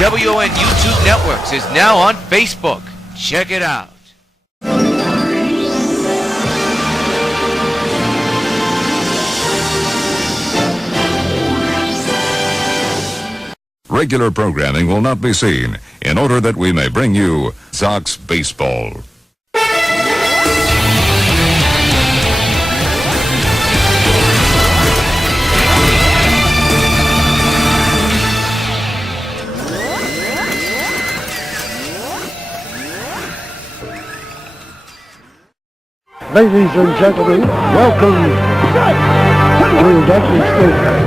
WON YouTube Networks is now on Facebook. Check it out. Regular programming will not be seen in order that we may bring you Sox baseball. Ladies and gentlemen, welcome to Yankee Stadium.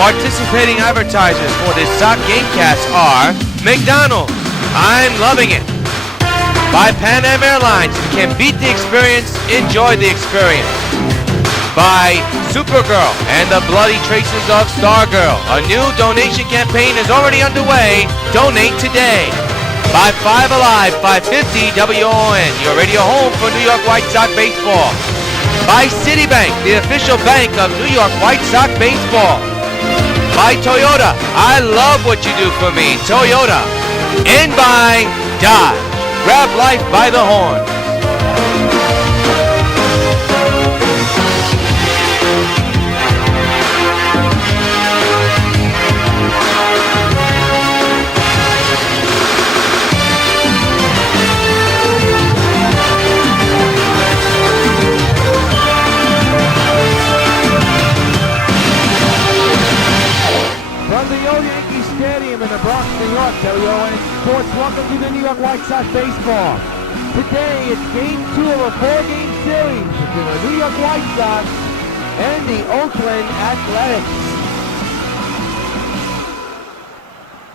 Participating advertisers for this Sox Gamecast are McDonald's, I'm loving it. By Pan Am Airlines, if you can beat the experience, enjoy the experience. By SUPERGIRL and the Bloody Traces of Stargirl, a new donation campaign is already underway. Donate today. By 5 Alive, 550 WON, your radio home for New York White Sox baseball. By Citibank, the official bank of New York White Sox baseball. By Toyota, I love what you do for me, Toyota. And by Dodge, grab life by the horn. From the old Yankee Stadium in the Bronx, New York, WON Sports, welcome to the New York White Sox baseball. Today, it's Game 2 of a 4-game series between the New York White Sox and the Oakland Athletics.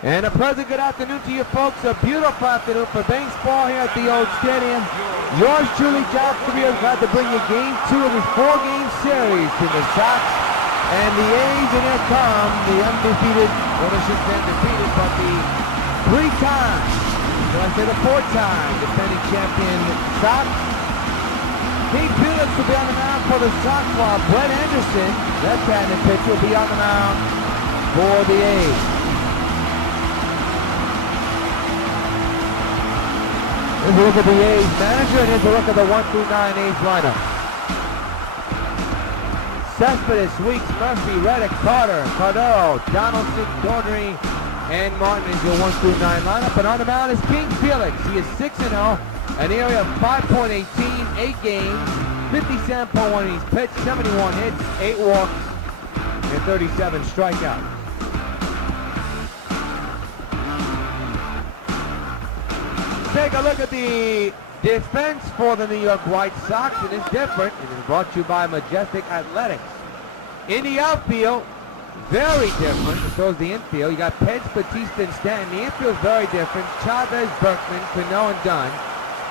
And a pleasant good afternoon to you folks. A beautiful afternoon for baseball here at the old stadium. Yours truly, Jack Rios, glad to bring you Game 2 of this 4-game series to the Sox and the A's, and here come the undefeated, well, I shouldn't say undefeated, but the 3-time, so I say the 4-time defending champion Sox. Pete Felix will be on the mound for the Sox, while Brett Anderson, left-handed pitcher, will be on the mound for the A's. Here's a look at the A's manager, and here's a look at the 1-9 A's lineup. Cespedes, Weeks, Murphy, Reddick, Carter, Cardero, Donaldson, Daughtry, and Martin is your 1-9 lineup. And on the mound is King Felix. He is 6-0, an area of 5.18, 8 games, 57.1 innings pitched, 71 hits, 8 walks, and 37 strikeouts. Take a look at the defense for the New York White Sox, and it's different. It is brought to you by Majestic Athletics. In the outfield, very different. So is the infield. You got Pence, Batista, and Stanton. The infield is very different. Chavez, Berkman, Cano, and Dunn.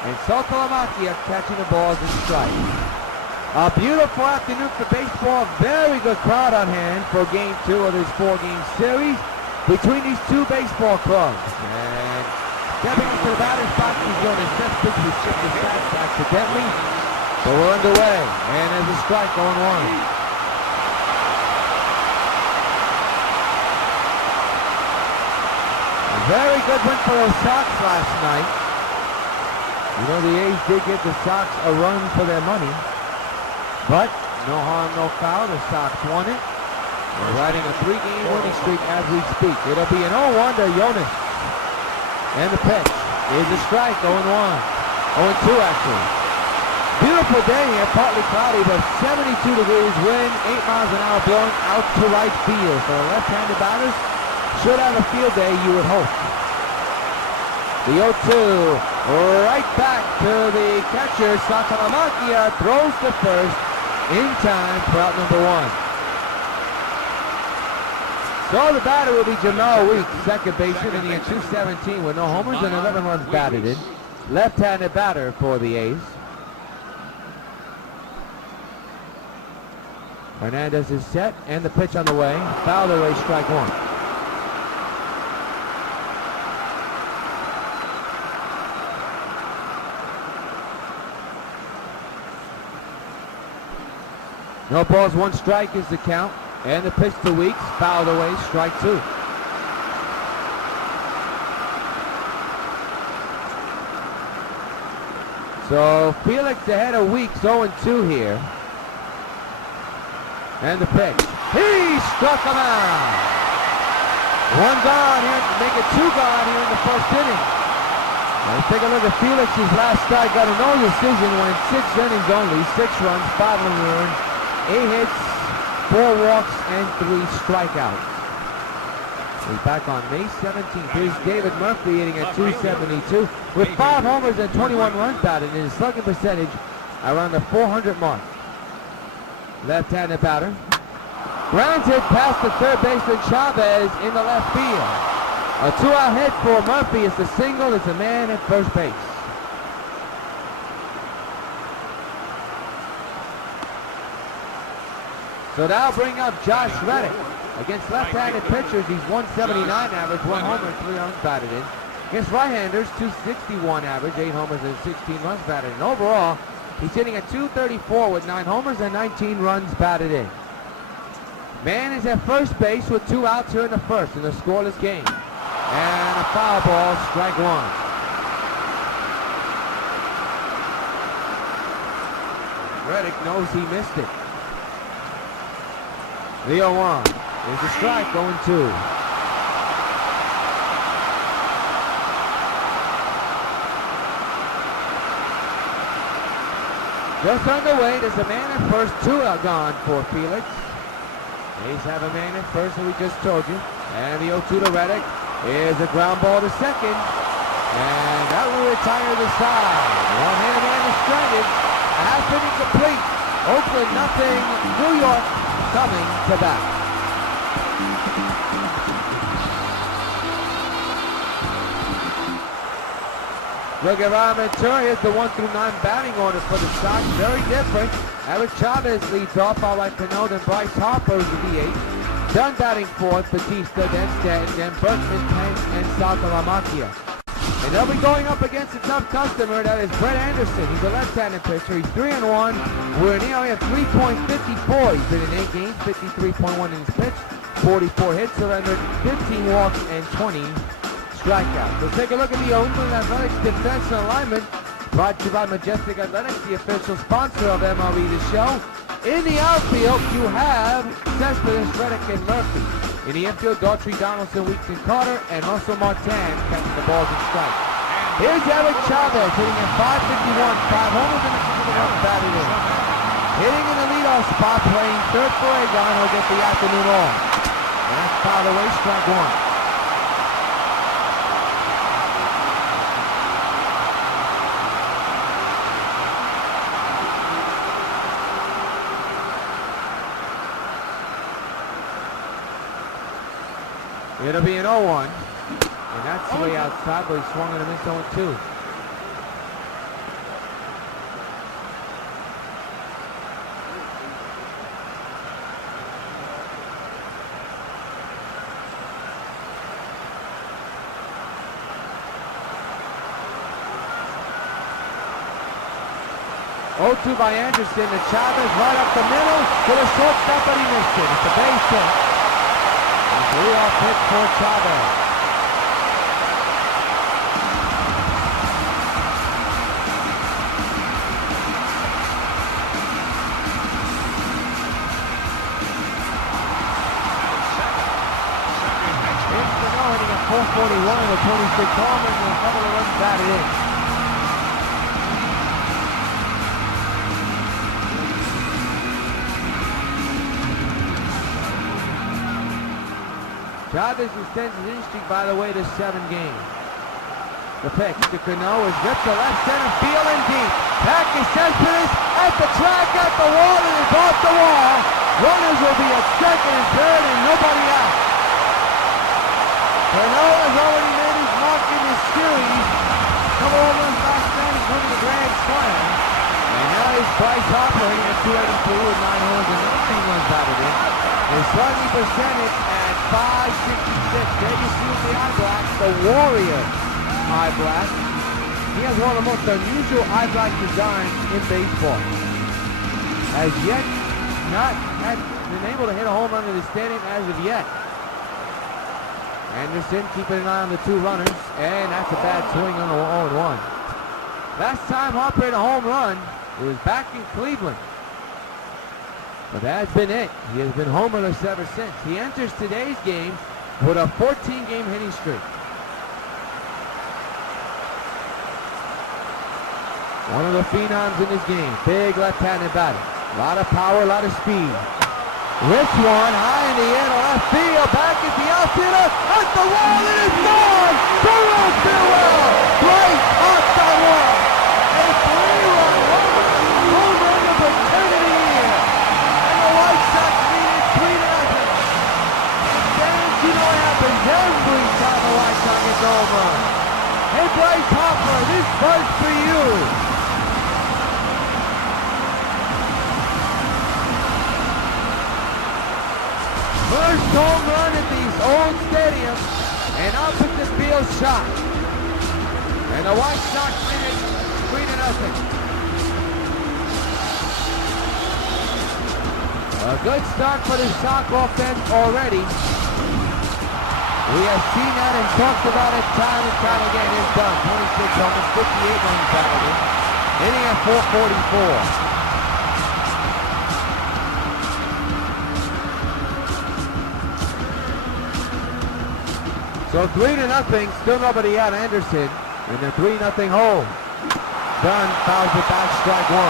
And Sotomayor catching the balls and strikes. A beautiful afternoon for baseball. Very good crowd on hand for Game 2 of this 4-game series between these two baseball clubs. And stepping into the batter's box, he's going to step pitch. He shift his bat accidentally. But we're underway. And there's a strike on 1. A very good win for the Sox last night. You know, the A's did give the Sox a run for their money. But no harm, no foul. The Sox won it. We're riding a 3-game winning streak as we speak. It'll be an 0-1 to Jonas. And the pitch is a strike, 0-1. 0-2 actually. Beautiful day here, partly cloudy, but 72 degrees wind, 8 miles an hour blowing out to right field. For the left-handed batters, should have a field day, you would hope. The 0-2, right back to the catcher, Sotomayor throws to first in time for out number 1. So the batter will be Jamal Weeks, second baseman, hitting at 217 with no homers and 11 runs batted in. Left-handed batter for the A's. Hernandez is set, and the pitch on the way. Fouled away, strike one. No balls, one strike is the count. And the pitch to Weeks, fouled away, strike two. So Felix ahead of Weeks, 0-2 here. And the pitch. He struck him out. One gone here, make it two gone here in the first inning. Let's take a look at Felix's last start. Got a no decision, went 6 innings only, 6 runs, 5 earned, 8 hits, 4 walks, and 3 strikeouts. He's back on May 17th. Here's David Murphy hitting at 272 with 5 homers and 21 runs batted, and his slugging percentage around the 400 mark. Left-handed batter. Grounds it past the third baseman Chavez in the left field. A 2-out hit for Murphy. It's a single. It's a man at first base. So now bring up Josh Reddick. Against left-handed pitchers, he's 179 average, 1 homer, 3 runs batted in. Against right-handers, 261 average, 8 homers and 16 runs batted in. Overall, he's hitting at 234 with 9 homers and 19 runs batted in. Man is at first base with 2 outs here in the first in the scoreless game. And a foul ball, strike one. Reddick knows he missed it. The 0-1. There's a strike, 0-2. Just underway, there's a man at first, 2 out gone for Felix. A's have a man at first, as we just told you. And the 0-2 to Reddick is a ground ball to second. And that will retire the side. One-handed man is stranded. Half inning complete. Oakland nothing. New York coming to bat. Look at Ron Ventura. Here's the 1 through 9 batting order for the Sox. Very different. Alex Chavez leads off, followed by Pinot and Bryce Harper is the DH. Dunn batting fourth, Batista, then Stanton, then Berkman, Pence, and Saltalamacchia. And they'll be going up against a tough customer. That is Brett Anderson. He's a left-handed pitcher. He's 3-1. We're nearly at 3.54. He's been in 8 games, 53.1 innings pitched, 44 hits, surrendered, 15 walks, and 20 strikeouts. Let's take a look at the Oakland Athletics defense and alignment. Brought to you by Majestic Athletics, the official sponsor of MLB The Show. In the outfield, you have Cespedes, Reddick, and Murphy. In the infield, Daughtry, Donaldson, Weeks, and Carter, and Russell Martin catching the balls and strikes. Here's Alex Chavez hitting at 551, 5 homers and a couple of runs batted in. Hitting in the leadoff spot, playing third for Agon, he'll get the afternoon off. And that's fouled away, strike one. It'll be an 0-1, and that's the way outside, but he swung and a missed 0-2. Oh, 2 by Anderson, and Chavez right up the middle to the shortstop, but he missed it. It's a base hit. 3-off hit for Chavez. It's Pinot hitting at 441 with 26 homers and a couple of runs batted in. Chavez extends his streak, by the way, to 7 games. The pitch to Cano is ripped to left center field and deep. Back is Cespedes at the track, at the wall, and it's off the wall. Runners will be at second and third and nobody out. Cano has already made his mark in this series. Couple of runs last night, including the grand slam. And now it's Bryce Harper hitting at 282 with 9 homers and 19 runs batted in. His slugging percentage at 566. There you see the eye black, the Warrior eye black. He has one of the most unusual eye black designs in baseball. Has yet not been able to hit a home run in the stadium as of yet. Anderson keeping an eye on the 2 runners, and that's a bad swing on the 0-1. Last time Harper hit a home run, it was back in Cleveland. But that's been it. He has been homerless ever since. He enters today's game with a 14-game hitting streak. One of the phenoms in this game. Big left-handed batter. A lot of power, a lot of speed. Rich one, high in the air to left field. Back at the outfielder. At the wall, it is gone! To left field well! Right off the wall! A 3-run home run of eternity here! And the White Sox lead it 3-0. Fans, you know what happens every time the White Sox gets over. Hey, Bryce Harper, this buzz for you! First home run at these old stadiums, an opposite field shot. And the White Sox win it 3-0. A good start for the Sox offense already. We have seen that and talked about it time and time again. It's done. 26 homers, 58 runs batted in. Hitting at 444. So 3-0, still nobody out. Anderson in the 3-0 hole. Dunn fouls it back, strike 1.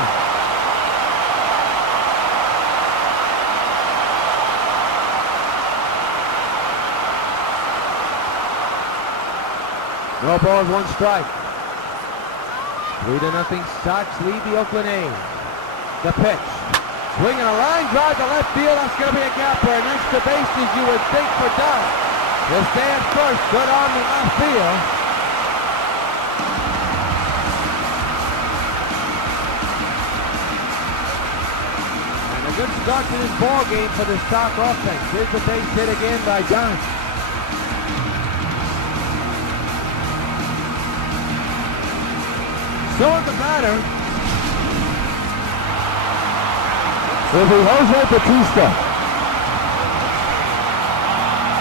No balls, 1 strike. 3-0 Sox lead the Oakland A. The pitch. Swinging a line drive to left field. That's going to be a gapper. And extra bases you would think for Dunn. He'll stay at first, good on the left field. And a good start to this ball game for the Sox offense. Here's the base hit again by Dunn. So at the batter will be Jose Bautista.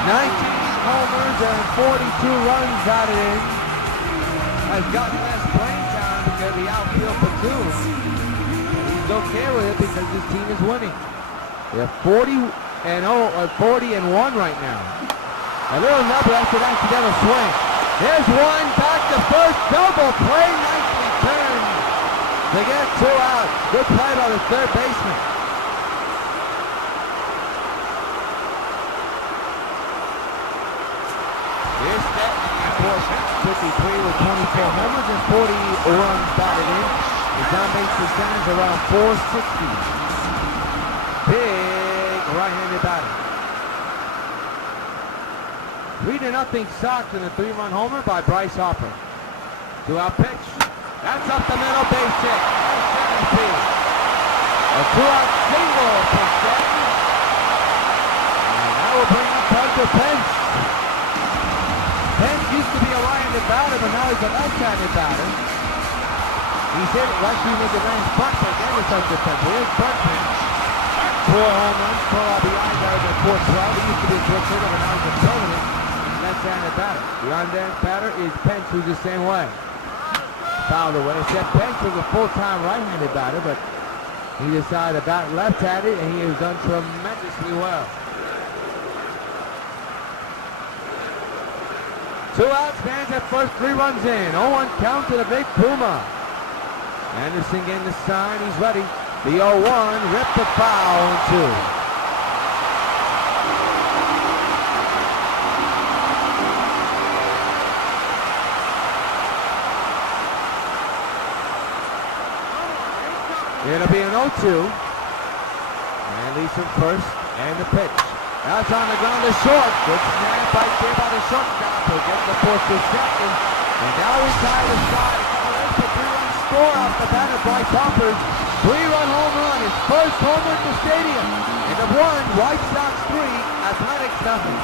19 homers and 42 runs batted in. Has gotten less playing time because the outfield platoon. He's okay with it because his team is winning. They're 40-1 right now. A little number after that accidental swing. There's one back to first, double play, nicely turned to get 2 out. Good play by the third baseman. Between with 24 homers and 40 runs batted in. His on-base percentage around 460. Big right-handed batter. 3-0 Sox in a 3-run homer by Bryce Harper. 2-out pitch. That's up the middle, base hit. A 2-out single for Stanton. And that will bring up Hunter Pence. Pence used to be a right-handed batter, but now he's a left-handed batter. He's hit it right through the range bunt, but again it's Hunter Pence. Here's bunt pitch. 4 home runs, 4 RBIs out of the 412. He used to be a switch hitter, but now he's a permanent left-handed batter. The on-deck batter is Pence, who's the same way. Fouled away. Except Pence was a full-time right-handed batter, but he decided to bat left-handed, and he has done tremendously well. 2 outs, stands at first, 3 runs in. 0-1 count to the big Puma. Anderson getting the sign, he's ready. The 0-1, ripped the foul in 2. It'll be an 0-2. And Lee's from first, and the pitch. That's on the ground to short. Good snap right there by the shortstop. He'll get the force to second. And now retire the side. It's a 3-run score off the bat of Bryce Harper's 3-run home run. His first homer at the stadium. And the WON White Sox 3, Athletics nothing.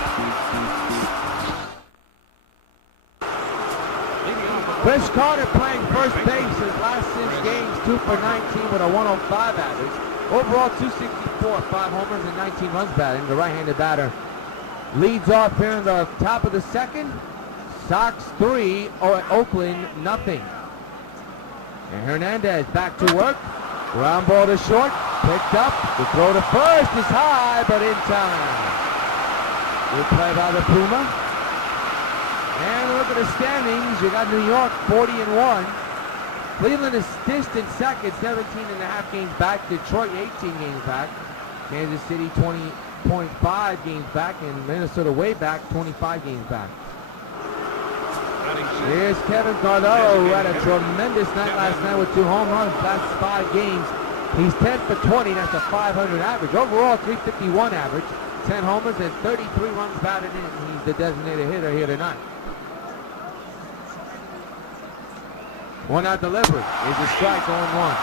Chris Carter playing first base his last 6 games, 2 for 19 with a 105 average. Overall 264, 5 homers and 19 runs batting. The right-handed batter leads off here in the top of the second. Sox 3, or Oakland nothing. And Hernandez back to work. Ground ball to short, picked up. The throw to first is high, but in time. Good play by the Puma. And look at the standings. You got New York 40-1. Cleveland is distant second, 17.5 games back. Detroit 18 games back. Kansas City 20.5 games back, and Minnesota way back, 25 games back. Here's Kevin Cardaro, who had a tremendous night last night with 2 home runs. Last 5 games, he's 10 for 20. That's a 500 average. Overall, 351 average, 10 homers and 33 runs batted in. He's the designated hitter here tonight. 1 out delivered is a strike, 0-1.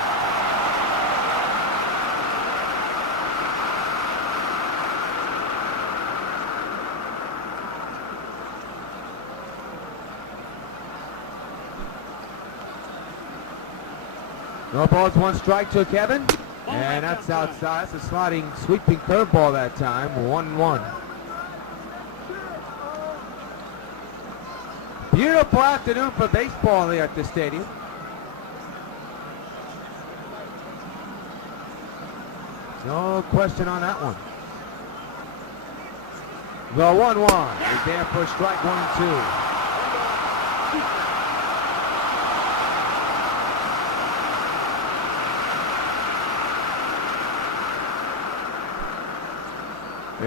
No balls, 1 strike to Kevin. And that's outside. That's a sliding, sweeping curveball that time. 1-1. Beautiful afternoon for baseball here at the stadium. No question on that one. The 1-1 is there for strike 1 and 2.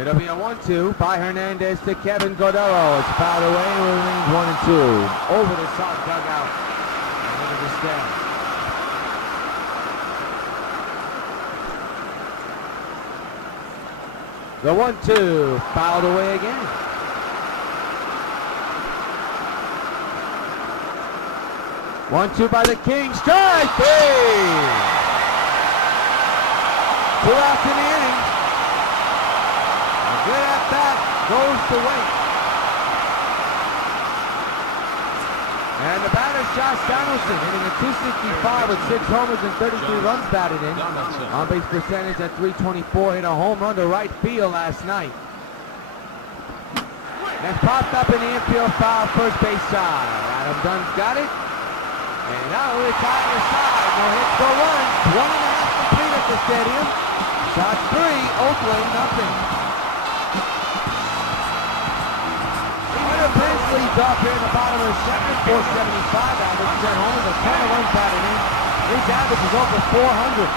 It'll be a 1-2 by Hernandez to Kevin Cordero. It's fouled away and remains 1 and 2. Over the Sox dugout and into the stand. The 1-2 fouled away again. One-two by the King. Strike 3. 2 outs in the inning. Good at bat goes to Wake. And the batter, Josh Donaldson, hitting a 265 with 6 homers and 33 runs batted in. On base percentage at 324, hit a home run to right field last night. And popped up in the infield foul, first base side. Adam Dunn's got it. And now we're tying the side. No hits, no runs. 1.5 complete at the stadium. Shot 3, Oakland nothing. Prince leads off here in the bottom of the second, 475 average, 10 homers, a ton of runs batted in. His average is over 400.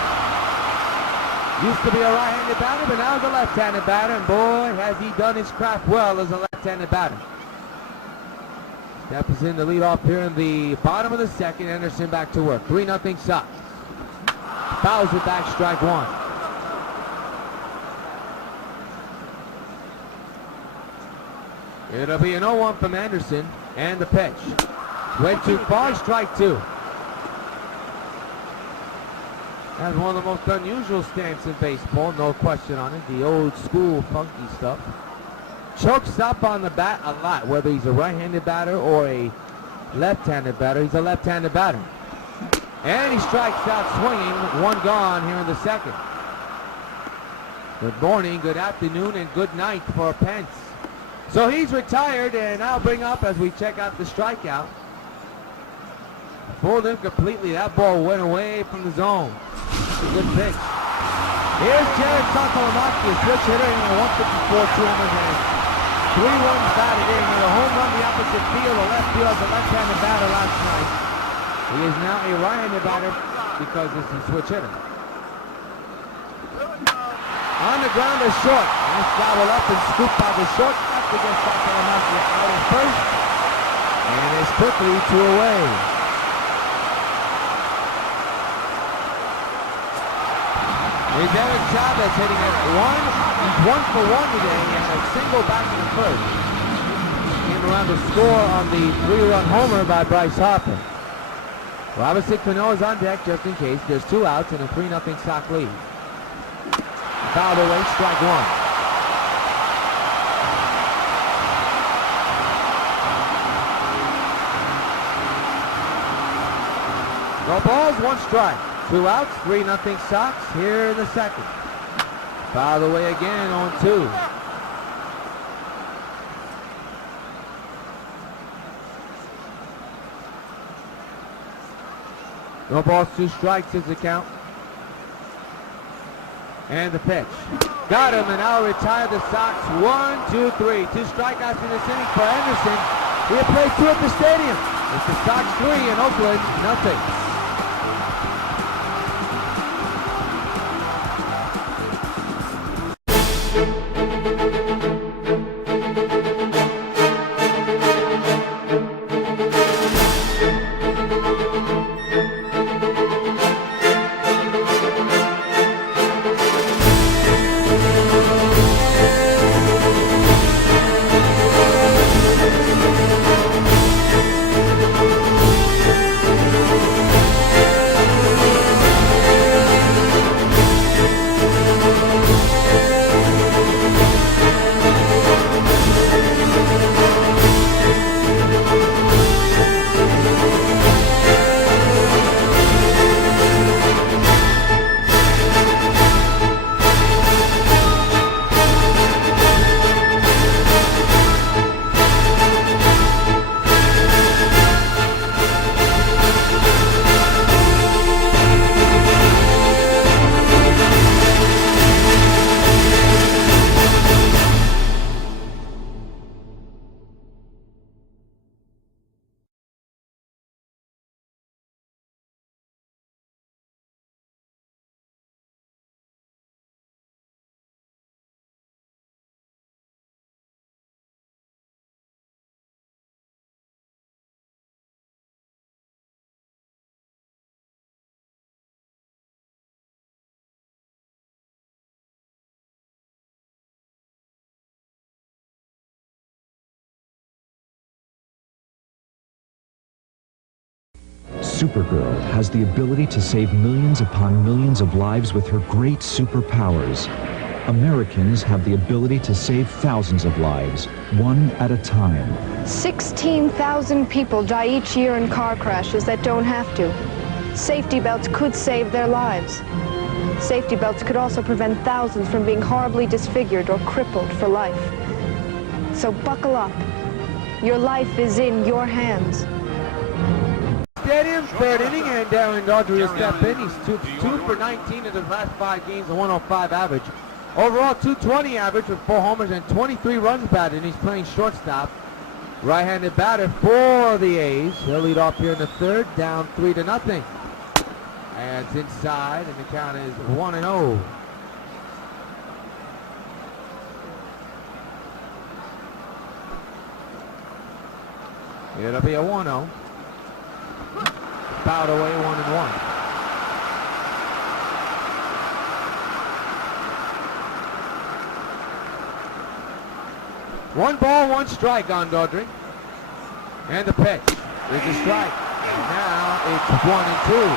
Used to be a right-handed batter, but now he's a left-handed batter, and boy, has he done his craft well as a left-handed batter. Steps in to lead off here in the bottom of the second. Anderson back to work. 3-0 Sox. Fouls it back, strike 1. It'll be an 0-1 from Anderson, and the pitch. Went too far, strike 2. That's one of the most unusual stance in baseball, no question on it. The old school funky stuff. Chokes up on the bat a lot, whether he's a right-handed batter or a left-handed batter. He's a left-handed batter. And he strikes out swinging, 1 gone here in the second. Good morning, good afternoon, and good night for Pence. So he's retired, and I'll bring up as we check out the strikeout. Fooled him completely. That ball went away from the zone. It's a good pitch. Here's Jared Sakalamaki, a switch hitter, in a 154 2-homers and 3 runs batted in. With a home run the opposite field, the left field, the left-handed batter last night. He is now a right-handed batter because this is a switch hitter. On the ground is short. Nice gobble up and scooped by the short. Against Sakalamaki out at first, and it's quickly 2 away. Here's Eric Chavez hitting at 1. He's 1 for 1 today, and a single back in the first. Came time around to score on the 3-run homer by Bryce Harper. Robinson Cano is on deck just in case. There's 2 outs and a 3-0 Sox lead. Fouled away, strike 1. No balls, 1 strike. 2 outs, 3-0 Sox here in the second. Fouled away again on 2. No balls, 2 strikes is the count. And the pitch. Got him, and now retire the Sox. 1, 2, 3. 2 strikeouts in this inning for Anderson. He had played 2 at the stadium. It's the Sox 3 and Oakland nothing. Supergirl has the ability to save millions upon millions of lives with her great superpowers. Americans have the ability to save thousands of lives, one at a time. 16,000 people die each year in car crashes that don't have to. Safety belts could save their lives. Safety belts could also prevent thousands from being horribly disfigured or crippled for life. So buckle up. Your life is in your hands. Stadium, 3rd inning, and Darren Daughtry will step in. He's 2 for 19 in his last 5 games, a 105 average. Overall, 220 average with 4 homers and 23 runs batted, and he's playing shortstop. Right-handed batter for the A's. He'll lead off here in the 3rd, down 3-0. And it's inside, and the count is 1-0. It'll be a 1-0. Fouled away, 1-1. One ball, 1 strike on Daughtry. And the pitch. There's a strike. And now it's 1-2.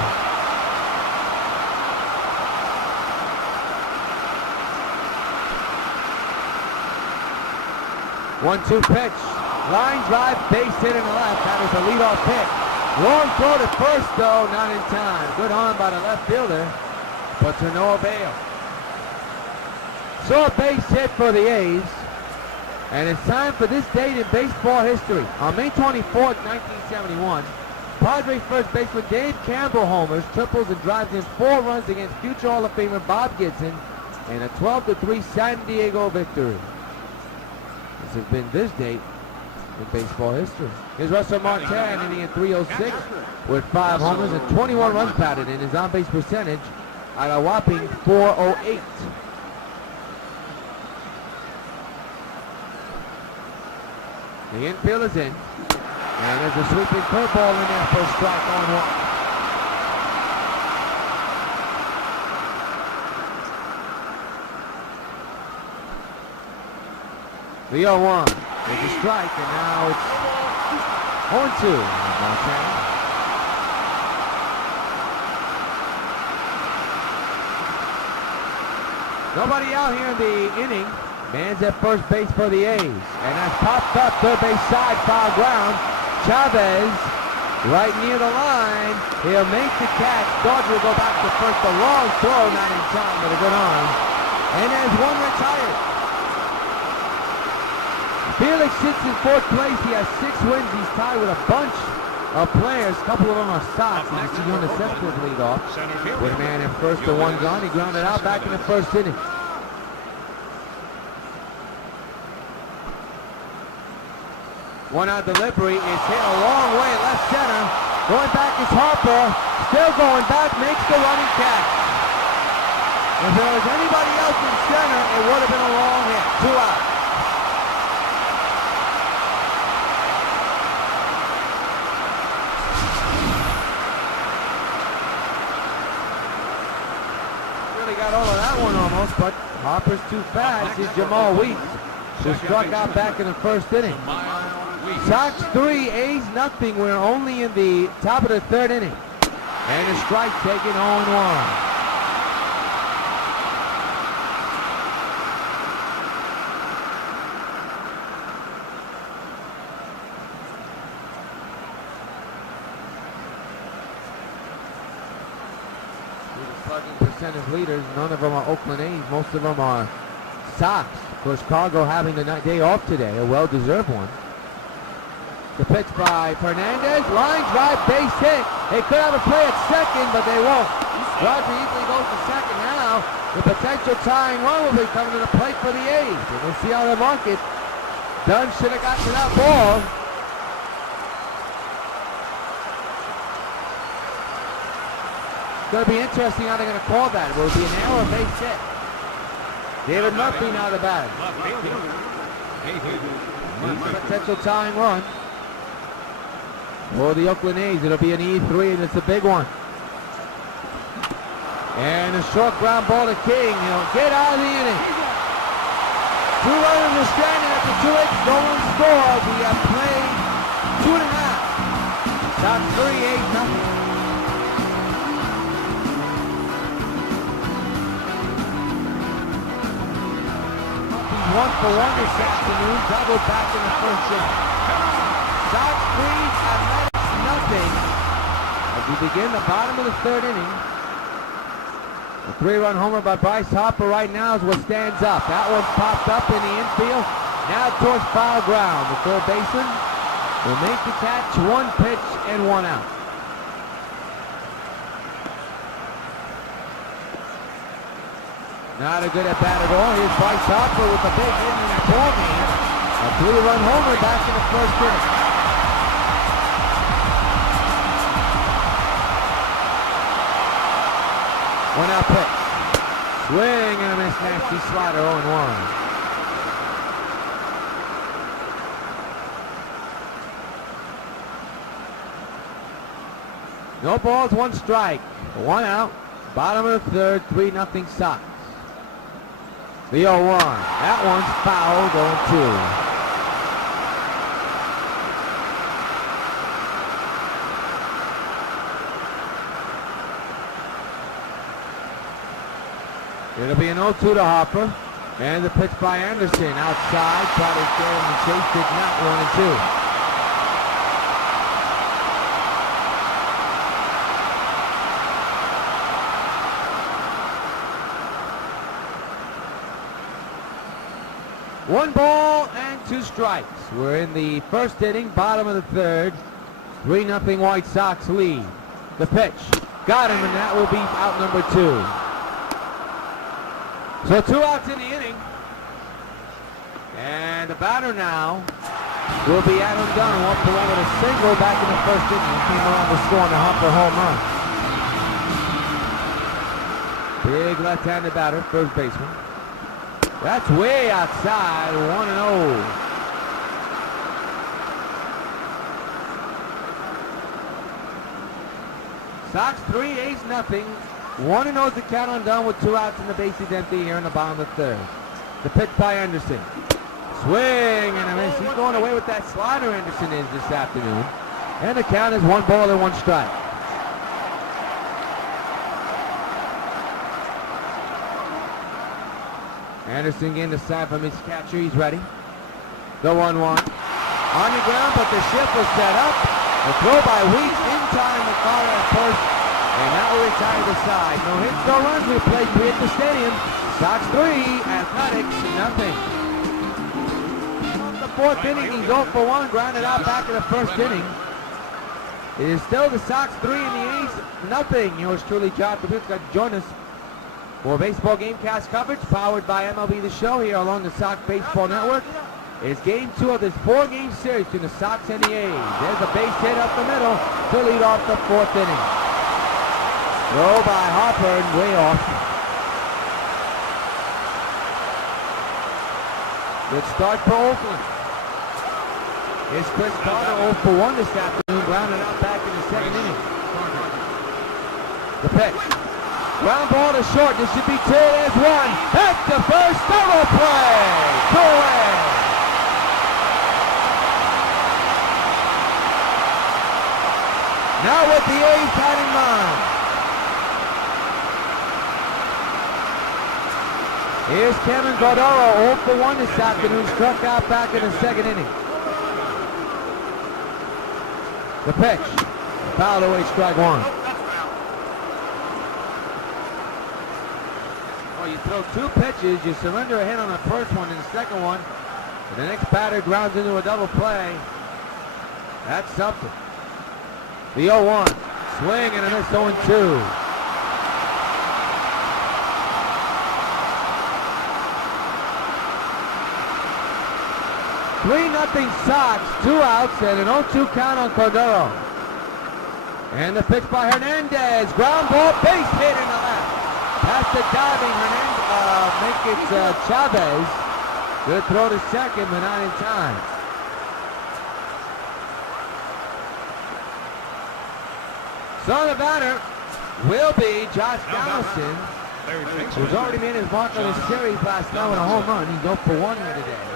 1-2 pitch. Line drive, base hit in the left. That is a leadoff pitch. Long throw to first, though, not in time. Good arm by the left fielder, but to no avail. So a base hit for the A's. And it's time for this date in baseball history. On May 24th, 1971, Padres first baseman Dave Campbell homers, triples, and drives in 4 runs against future Hall of Famer Bob Gibson in a 12-3 San Diego victory. This has been this date in baseball history. Here's Russell Martin hitting at 306 with 5 homers and 21 runs batted in his on-base percentage at a whopping .408. The infield is in, and there's a sweeping curveball in there for a strike on 1. The 0-1. There's a strike, and now it's 0-2. Montana. Nobody out here in the inning. Man's at first base for the A's. And that's popped up third base side, foul ground. Chavez right near the line. He'll make the catch. Dodger will go back to first. A long throw, not in time, but a good arm. And there's one retired. Felix sits in fourth place. He has 6 wins. He's tied with a bunch of players. A couple of them are Sox. And you see Jonas Cespedes lead off with a man in first and 1 gone. He grounded out back in the first inning. One out delivery is hit a long way left center. Going back is Harper. Still going back, makes the running catch. If there was anybody else in center, it would have been a long hit. 2 out. Really got all of that one almost, but Harper's too fast. It's Jamal Weeks, who struck out back in the first inning. Sox 3, A's nothing. We're only in the top of the third inning. And a strike taken 0-1. Slugging percentage leaders, none of them are Oakland A's. Most of them are Sox. Of course, Chicago having the day off today, a well-deserved one. The pitch by Fernandez, line drive, base hit. They could have a play at second, but they won't. Roger easily goes to second now. The potential tying run will be coming to the plate for the A's. And we'll see how they mark it. Dunn should have got to that ball. It's going to be interesting how they're going to call that. Will it be an error or base hit? David Murphy now the batter. Potential tying run for the Oakland A's. It'll be an E3, and it's a big one. And a short ground ball to King. He'll get out of the inning. 2 runners are stranded at the 2-hit. No one scored. We have played 2.5. Sox 3, 8-0. He's 1 for 1 this afternoon. Doubled back in the first inning. Sox 3, Athletics nothing. As we begin the bottom of the third inning. A 3-run homer by Bryce Harper right now is what stands up. That one's popped up in the infield. Now towards foul ground. The third baseman will make the catch. 1 pitch and 1 out. Not a good at bat at all. Here's Bryce Harper with a big hit in the forehand. A 3-run homer back in the first inning. One out pitch. Swing and a miss, nasty slider, 0-1. No balls, 1 strike. 1 out. Bottom of the third, 3-0 Sox. The 0-1. That one's fouled, 0-2. It'll be an 0-2 to Harper. And the pitch by Anderson outside. Tried to get him and chase, did not. 1-2. One ball and 2 strikes. We're in the first inning, bottom of the third. 3-0 White Sox lead. The pitch. Got him, and that will be out number 2. So 2 outs in the inning. And the batter now will be Adam Dunn. Walked away with a single back in the first inning. He came around to score on the Harper home run. Big left-handed batter, first baseman. That's way outside, 1-0. Sox 3, A's nothing. 1-0 to count on Dunn with 2 outs and the bases empty here in the bottom of the third. The pitch by Anderson. Swing and a miss. He's going away with that slider, Anderson is this afternoon. And the count is 1 ball and 1 strike. Anderson getting the side from his catcher. He's ready. The 1-1. On the ground, but the shift was set up. The throw by Weeks in time. McCarr at first. And now we retire the side. No hits, no runs. We played 3 at the stadium. Sox 3, Athletics nothing. The 4th inning, he's 0 for 1. Grounded out back in the 1st inning. It is still the Sox 3 and the A's nothing. Yours truly, John Trubisky, join us for baseball gamecast coverage powered by MLB The Show here along the Sox Baseball Network. It's game 2 of this 4-game series between the Sox and the A's. There's a base hit up the middle to lead off the 4th inning. Throw by Harper and way off. Good start for Oakland. Here's Chris Carter 0 for 1 this afternoon, grounded out back in the 2nd inning. The pitch. Ground ball to short. This should be 2. There's 1. Back to first. Double play. 2 away. Now what the A's had in mind. Here's Kevin Cordero 0 for 1 this afternoon. Struck out back in the 2nd inning. The pitch. Fouled away, strike 1. Well, you throw 2 pitches, you surrender a hit on the first one and the second one, and the next batter grounds into a double play. That's something. The 0-1. Swing and a miss, 0-2. Nothing Sox, 2 outs, and an 0-2 count on Cordero. And the pitch by Hernandez, ground ball, base hit in the left. Past the diving, Hernandez, make it Chavez. Good throw to second, but not in time. So the batter will be Josh Donaldson, who's already made his mark on his series last night with a home run. He's 0 for 1 here today.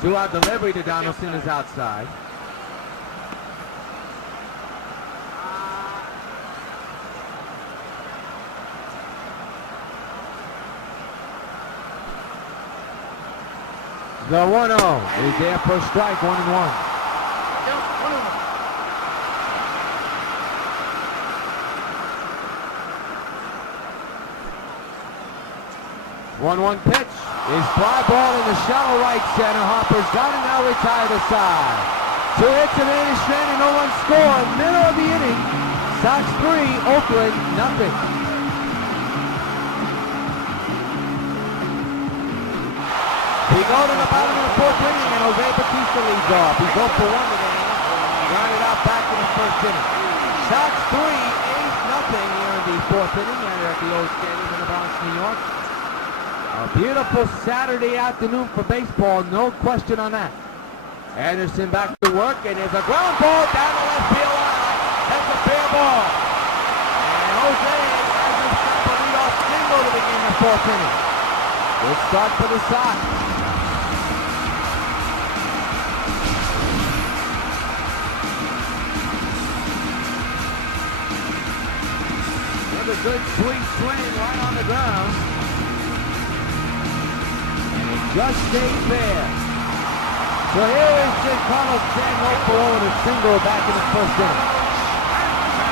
2-out delivery to Donaldson is outside. The 1-0 is there for a strike, 1-1. 1-1 pitch. Is fly ball in the shallow right center. Harper's got it, now retire the side. 2 hits and Andy Strand and no run score. Middle of the inning. Sox 3, Oakland nothing. We go to the bottom of the 4th inning and Jose Bautista leads off. He's 0 for 1 today. Grounded out back in the 1st inning. Sox 3, A's nothing here in the 4th inning. Here at the old stadium in the Bronx, New York. A beautiful Saturday afternoon for baseball, no question on that. Anderson back to work, and there's a ground ball down the left field line. That's a fair ball. And Jose has himself a leadoff single to begin the 4th inning. Good start for the Sox. With a good sweet swing right on the ground. Just stayed there. So here is Giancarlo Stanton 0 for 0 with a single back in the 1st inning.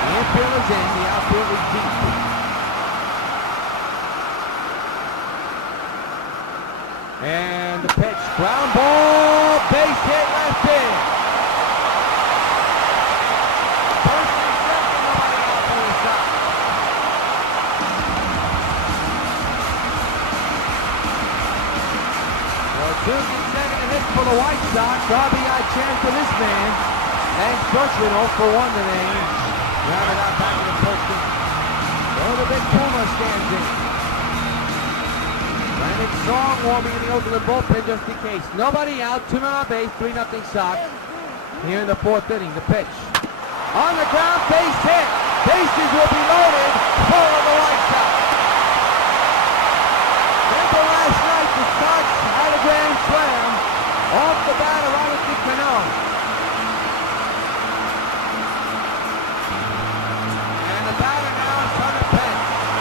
The infield is in, the outfield is deep. And the pitch, ground ball, base hit left field. First and second, nobody out for the Sox. Two consecutive hits for the White Sox. RBI chance for this man. Lance Bushman 0 for 1 today. Rounded out back in the 1st inning. So the big Puma stands in. Brandon Song warming in the Oakland bullpen just in case. Nobody out, 2 men on base, 3-0 Sox. Here in the 4th inning, the pitch. On the ground, base hit. Bases will be loaded for the White Sox.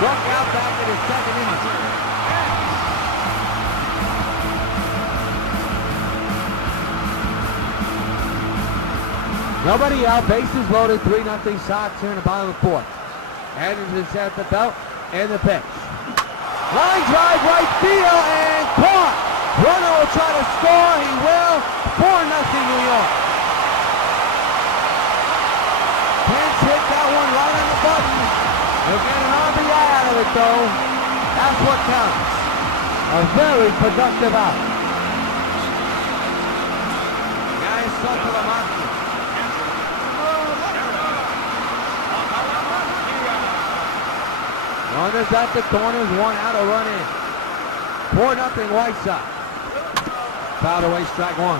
struck out back in his second inning. Nobody out, bases loaded, 3-0 Sox here in the bottom of the fourth. Anderson's at the belt, and the pitch. Line drive, right field, and caught! Runner will try to score, he will. 4-0 New York. Can't hit that one right on the button. He'll get an RBI out of it, though. That's what counts. A very productive out. Guys, Soto Lamaki. Runners at the corners, 1 out, a run in. 4-0 White Sox. Fouled away, strike 1.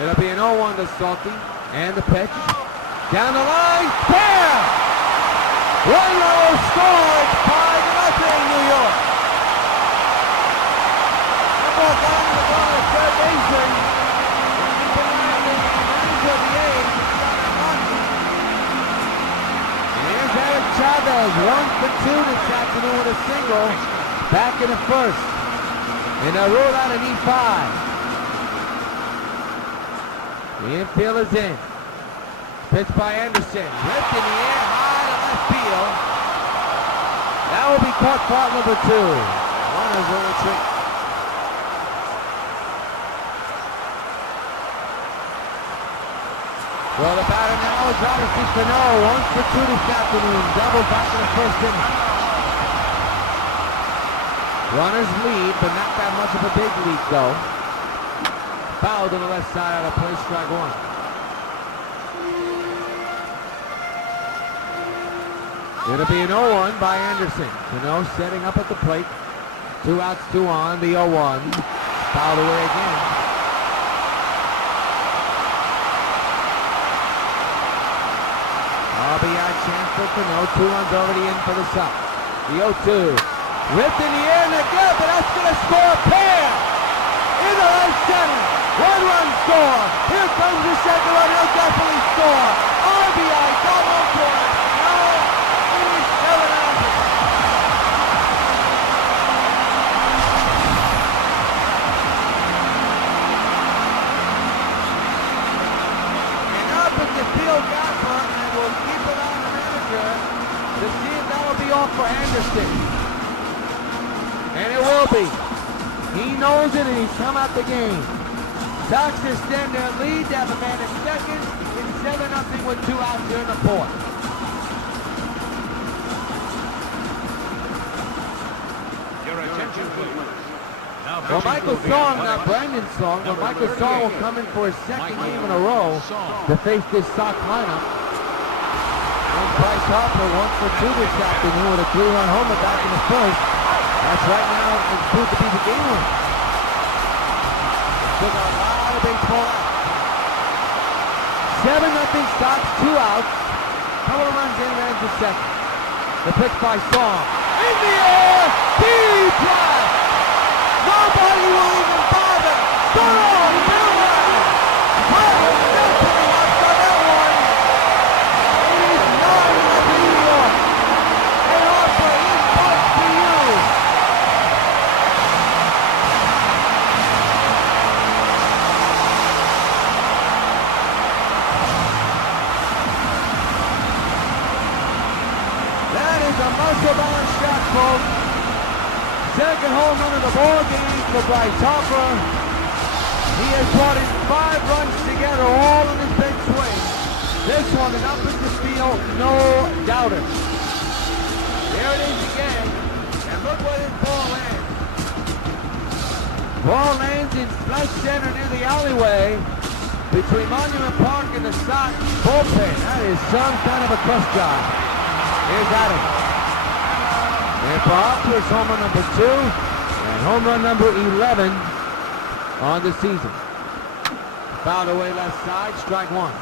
It'll be an 0-1 to Salty. And the pitch. Down the line, fair! One runner scores, 5-0 New York. That ball down to the ball at third baseman. Keep an eye on the manager of the A. Here's Eric Chavez, 1 for 2 this afternoon with a single. Back in the first. And a rule out an E5. The infield is in. Pitch by Anderson. Ripped in the air, high to left field. That will be caught for out number 2. Runners will retreat. Well, the batter now is Robinson Cano. 1 for 2 this afternoon. Double back in the first inning. Runners lead, but not that much of a big lead, though. Foul to the left side out of play, strike 1. It'll be an 0-1 by Anderson. Cano setting up at the plate. 2 outs, 2 on, the 0-1. Fouled away again. RBI chance for Cano. 2 runs already in for the Sox. The 0-2. Ripped in the air and the gap, but that's going to score a pair! In the left center. 1-run score. Here comes the second run. He'll definitely score. RBI, double for it. No, he's 7-0. And up at the field gapper, and we'll keep it on the manager to see if that will be off for Anderson. And it will be. He knows it, and he's come out the game. Sox extend their lead. They have a man at second. It's 7-0 with 2 outs here in the fourth. Your attention, please. Well, Michael Song, not Brandon Song, but Michael Song will come in for his second game in a row to face this Sox lineup. And Bryce Harper 1 for 2 this afternoon with a 3-run homer back in the first. That's right now it's proved to be the game winner. Took a lot of baseball out. 7-0 Sox, 2 outs. Couple of runs in, runs to second. The pitch by Song. In the air, deep drive. Nobody will even bother. Song, Miller. Harper still putting up for that one. It is 9-0 New York. And Harper is back to you. A muscle-bound shot, folks. Second home run of the ball game for Bryce Harper. He has brought in 5 runs together, all in his big swing. This one, an up in the field, no doubter. There it is again, and look where this ball lands. Ball lands in flush center near the alleyway between Monument Park and the Sox bullpen. That is some kind of a crush job. Here's Adams. And for Harper, it's home run number 2 and home run number 11 on the season. Fouled away left side, strike 1.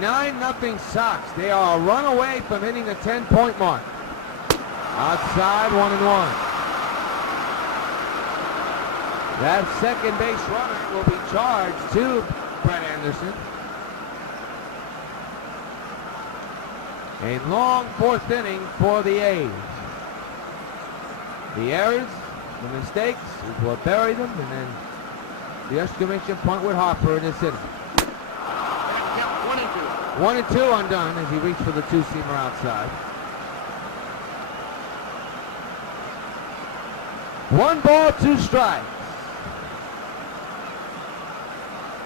9-0 Sox. They are a run away from hitting the 10-point mark. Outside, 1-1. That second base runner will be charged to Brett Anderson. A long fourth inning for the A's. The errors, the mistakes is what buried them, and then the exclamation point with Harper in this inning. 1-2 undone as he reached for the two-seamer outside. 1 ball, 2 strikes.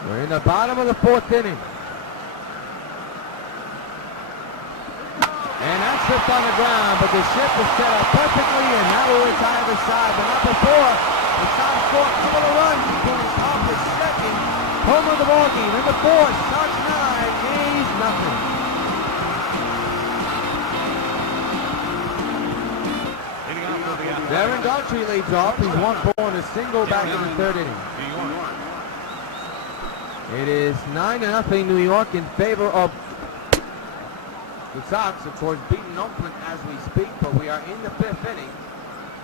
We're in the bottom of the fourth inning. And that's slipped on the ground, but the ship is set up perfectly, and that will retire the side. But not before the Sox score a couple of runs, including Harper's second home of the ball game. In the fourth, Sox 9, A's nothing. Darren Daughtry leads off. He's 1-4 and a single back in the third inning. It is 9-0 New York in favor of the Sox, of course, beating Oakland as we speak, but we are in the fifth inning.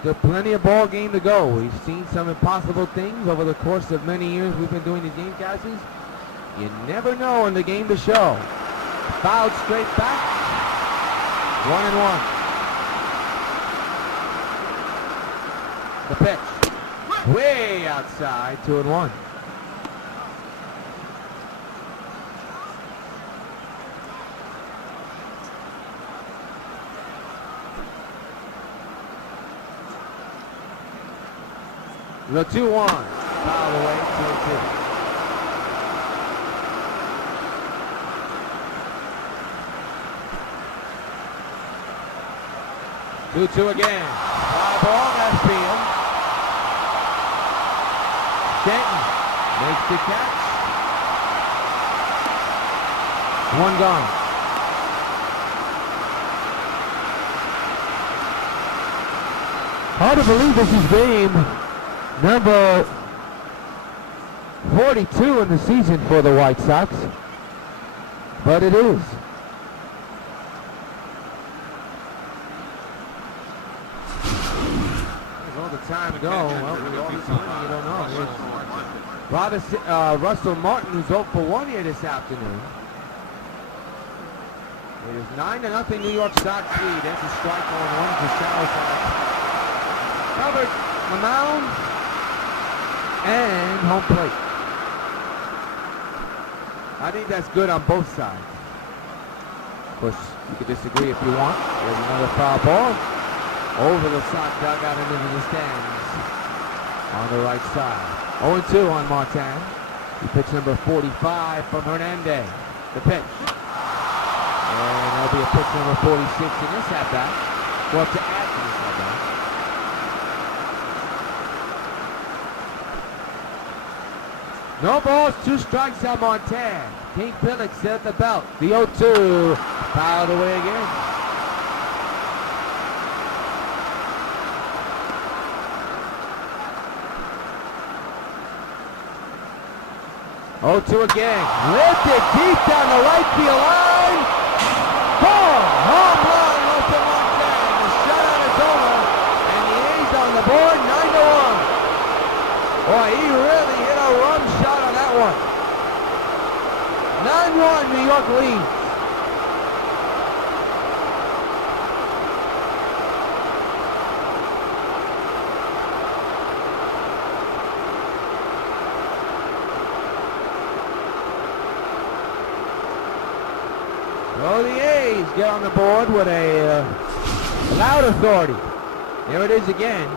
There's plenty of ball game to go. We've seen some impossible things over the course of many years we've been doing these game castings. You never know in the game to show. Fouled straight back. 1-1. The pitch. Way outside, 2-1. The 2-1. Foul away, 2-2. 2-2 again. Foul ball, left field. Stanton makes the catch. 1 gone. Hard to believe this is game number 42 in the season for the White Sox, but it is. There's all the time to go. Well, with all this money, you don't know. Russell Martin, who's 0 for 1 here this afternoon. It is 9-0 New York Sox lead. That's a strike on 1 to shallow side. Covered the mound. And home plate. I think that's good on both sides. Of course, you can disagree if you want. There's another foul ball over the Sox dugout and into the stands on the right side. 0-2 on Martin. He pitched number 45 from Hernandez. The pitch. And there'll be a pitch number 46 in this at-bat. Well, to add to this at-bat. No balls, 2 strikes on Montana. King Phillips set the belt. The 0-2 fouled away again. Oh, 2 again. Lifted deep down the right field line. Home run, Russell Martin. The shutout is over, and the A's on the board, 9-1. Boy, he really hit a rum shot on that one. 9-1, New York leads. So the A's get on the board with a loud authority. There it is again.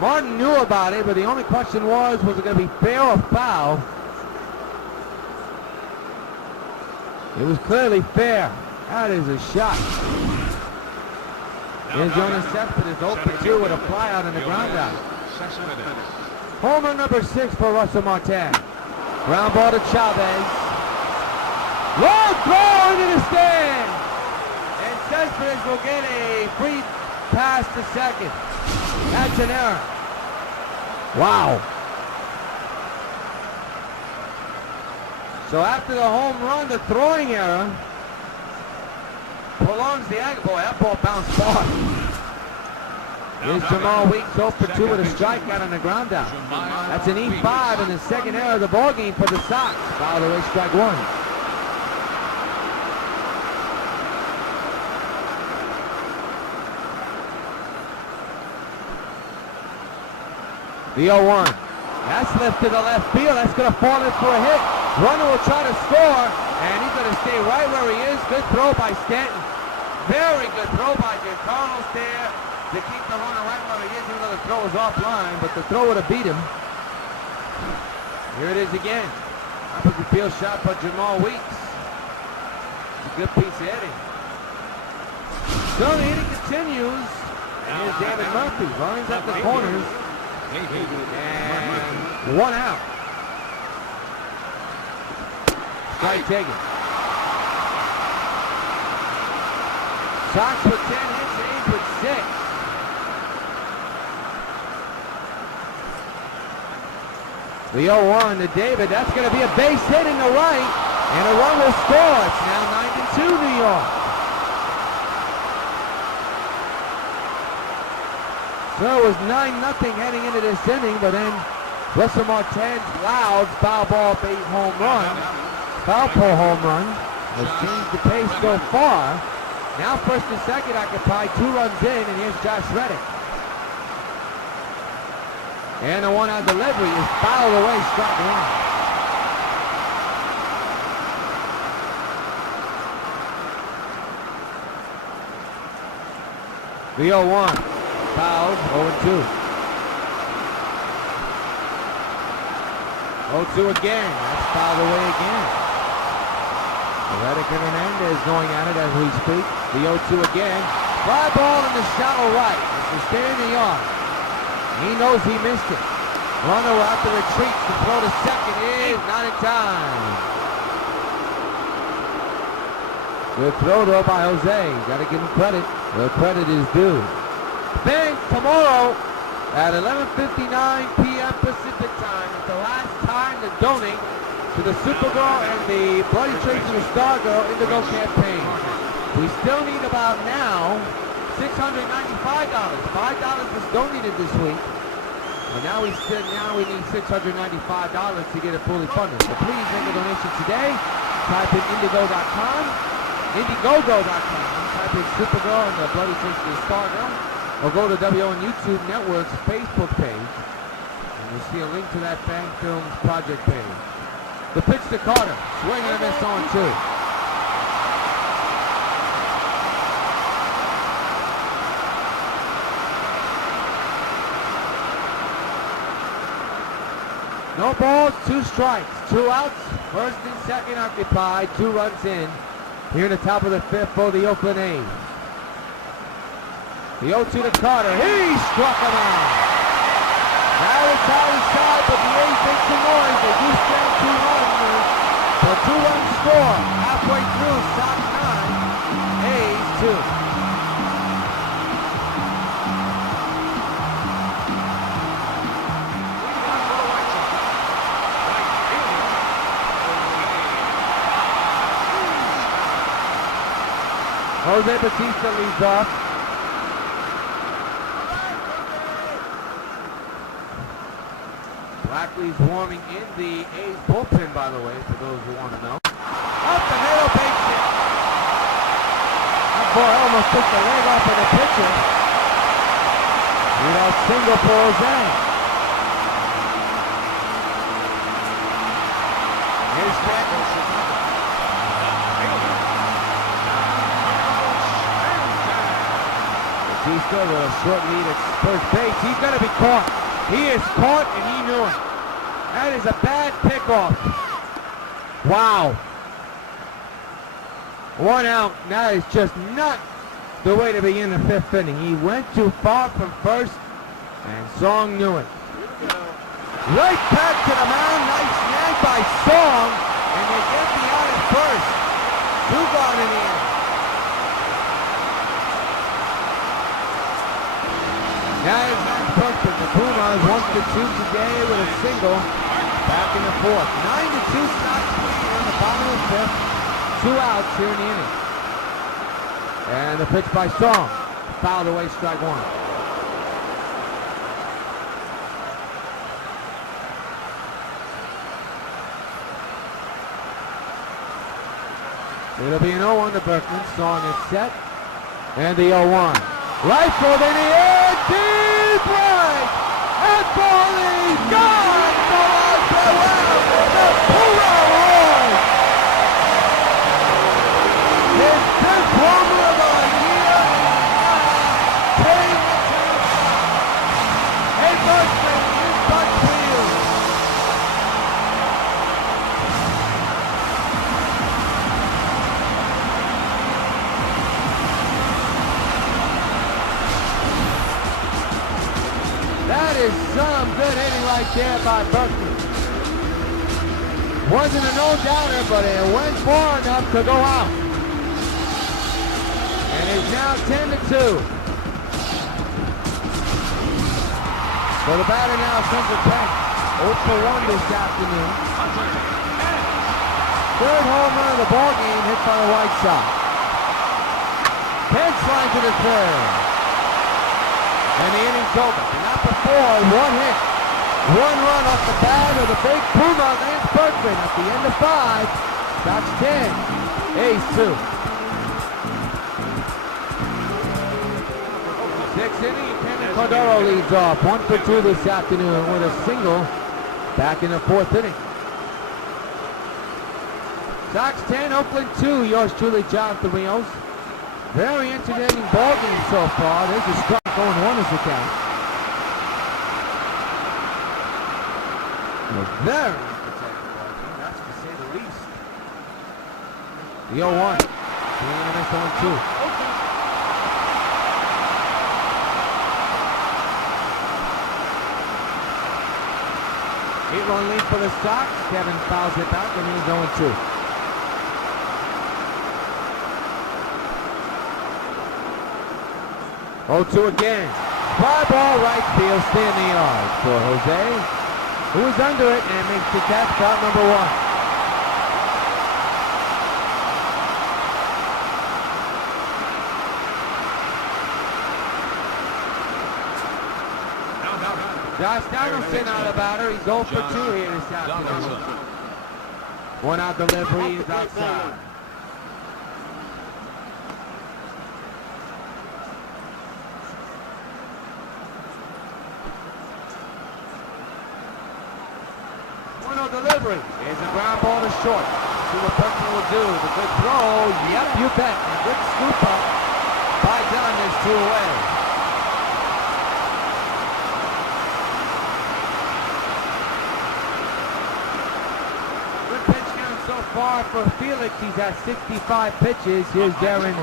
Martin knew about it, but the only question was it going to be fair or foul? It was clearly fair. That is a shot. And Jonas Cespedes is 0 for 2 with a flyout and a ground out. Homer number 6 for Russell Martin. Ground ball to Chavez. Long throw into the stand. And Cespedes will get a free pass to second. That's an error. Wow. So after the home run, the throwing error prolongs the angle. Boy, that ball bounced far. Here's Jamal Weeks 0 for 2 with a strikeout on the ground out. That's an E5 and the second error of the ball game for the Sox. Foul away, strike one. The 0-1. That's lifted to left field. That's going to fall in for a hit. Runner will try to score, and he's going to stay right where he is. Good throw by Stanton. Very good throw by Giancarlo's there to keep the runner right where he is, even though the throw was offline, but the throw would have beat him. Here it is again. Opposite field shot by Jamal Weeks. It's a good piece of hitting. So the hitting continues. And here's David Murphy. Runs at the corners. And one out. Strike taken. Sox with 10 hits, A's with 6. The 0-1 to David. That's going to be a base hit in the right. And a run will score. It's now 9-2 New York. So it was 9-0 heading into this inning, but then Russell Martin's loud foul ball bait home run, foul pole home run, has changed the pace so far. Now first and second occupied, 2 runs in, and here's Josh Reddick. And the 1-out delivery is fouled away, strike one. The 0-1. Fouled, 0-2. 0-2 again. That's fouled away again. Reddick and Hernandez going at it as we speak. The 0-2 again. Fly ball in the shallow right. It's to stay in the yard. He knows he missed it. Runner will have to retreat. The throw to second is not in time. Good throw though by Jose. Got to give him credit. Where credit is due. Then tomorrow at 11:59 p.m. Pacific time is the last time to donate to the Supergirl and the Bloody Trace of the Stargirl Indigo campaign. We still need about now $695. $5 was donated this week. But now we need $695 to get it fully funded. So please make a donation today. Type in Indiegogo.com. Type in Supergirl and the Bloody Trace of the Stargirl. Or go to W.O.N YouTube Network's Facebook page, and you'll see a link to that Fan Films project page. The pitch to Carter, swing and a miss on 2. No balls, 2 strikes, 2 outs, first and second occupied, 2 runs in. Here in the top of the 5th for the Oakland A. The 0-2 to Carter. He struck him out. Now it's outside, but the A's make some noise. They do stand 2 runners. So 2-run score. Halfway through, Sox 9, A's 2. Jose Bautista leads off. Blackley's warming in the A's bullpen, by the way, for those who want to know. Up the middle, base hit. That ball almost took the leg off of the pitcher. Leadoff single for Jose. Here's Stanton. Bautista with a short lead at first base. He's going to be caught. He is caught, and he knew it. That is a bad pickoff. Wow. 1 out. That is just not the way to begin the 5th inning. He went too far from first, and Song knew it. Right back to the mound. Nice snag by Song, and they get the out at first. 2 gone in the inning. Now it's Max Buxton. The Pumas 1-2 today with a single. Back in the 4th. 9-2 Sox lead. bottom of the fifth. 2 outs here in the inning. And the pitch by Song. Fouled away, strike one. It'll be an 0-1 to Berkman. Song is set. And the 0-1. Rifled in the air, deep right! And Foley's gone! Foley's farewell! The Pura Roy! His 5th homer of the year! Came to Berkman in Buckfield! That is some good hitting right there by Berkman. Wasn't a no-doubter, but it went far enough to go out. And it's now 10-2. So the batter now sends a 10. 0 for 1 this afternoon. 3rd home run of the ball game hit by the White Sox. Pence line to the 3rd. And the inning's over. And not before, 1 hit. 1 run off the bat of the big Puma against Berkman. At the end of 5, Sox 10, A's 2. 6th inning, Kevin Cordero leads off. 1 for 2 this afternoon with a single back in the 4th inning. Sox 10, Oakland 2. Yours truly, Jonathan Rios. Very entertaining ball game so far. There's a strike. 0-1 is the count. A very entertaining ball game, that's to say the least. The 0-1. Swinging and a miss 0-2. Eight-run lead for the Sox. Kevin fouls it back and he's 0-2. Oh, 2 again. Fly ball right field, stay in the yard for Jose, who is under it and makes the catch, out number 1. Josh Donaldson out of batter. He's 0 for 2 here this afternoon. 1 out delivery is outside. Delivery. Here's a ground ball to short. See what Berkman will do. The good throw. Yep, you bet. A good scoop up by Dunn. There's 2 away. Good pitch count so far for Felix. He's at 65 pitches. Here's Darren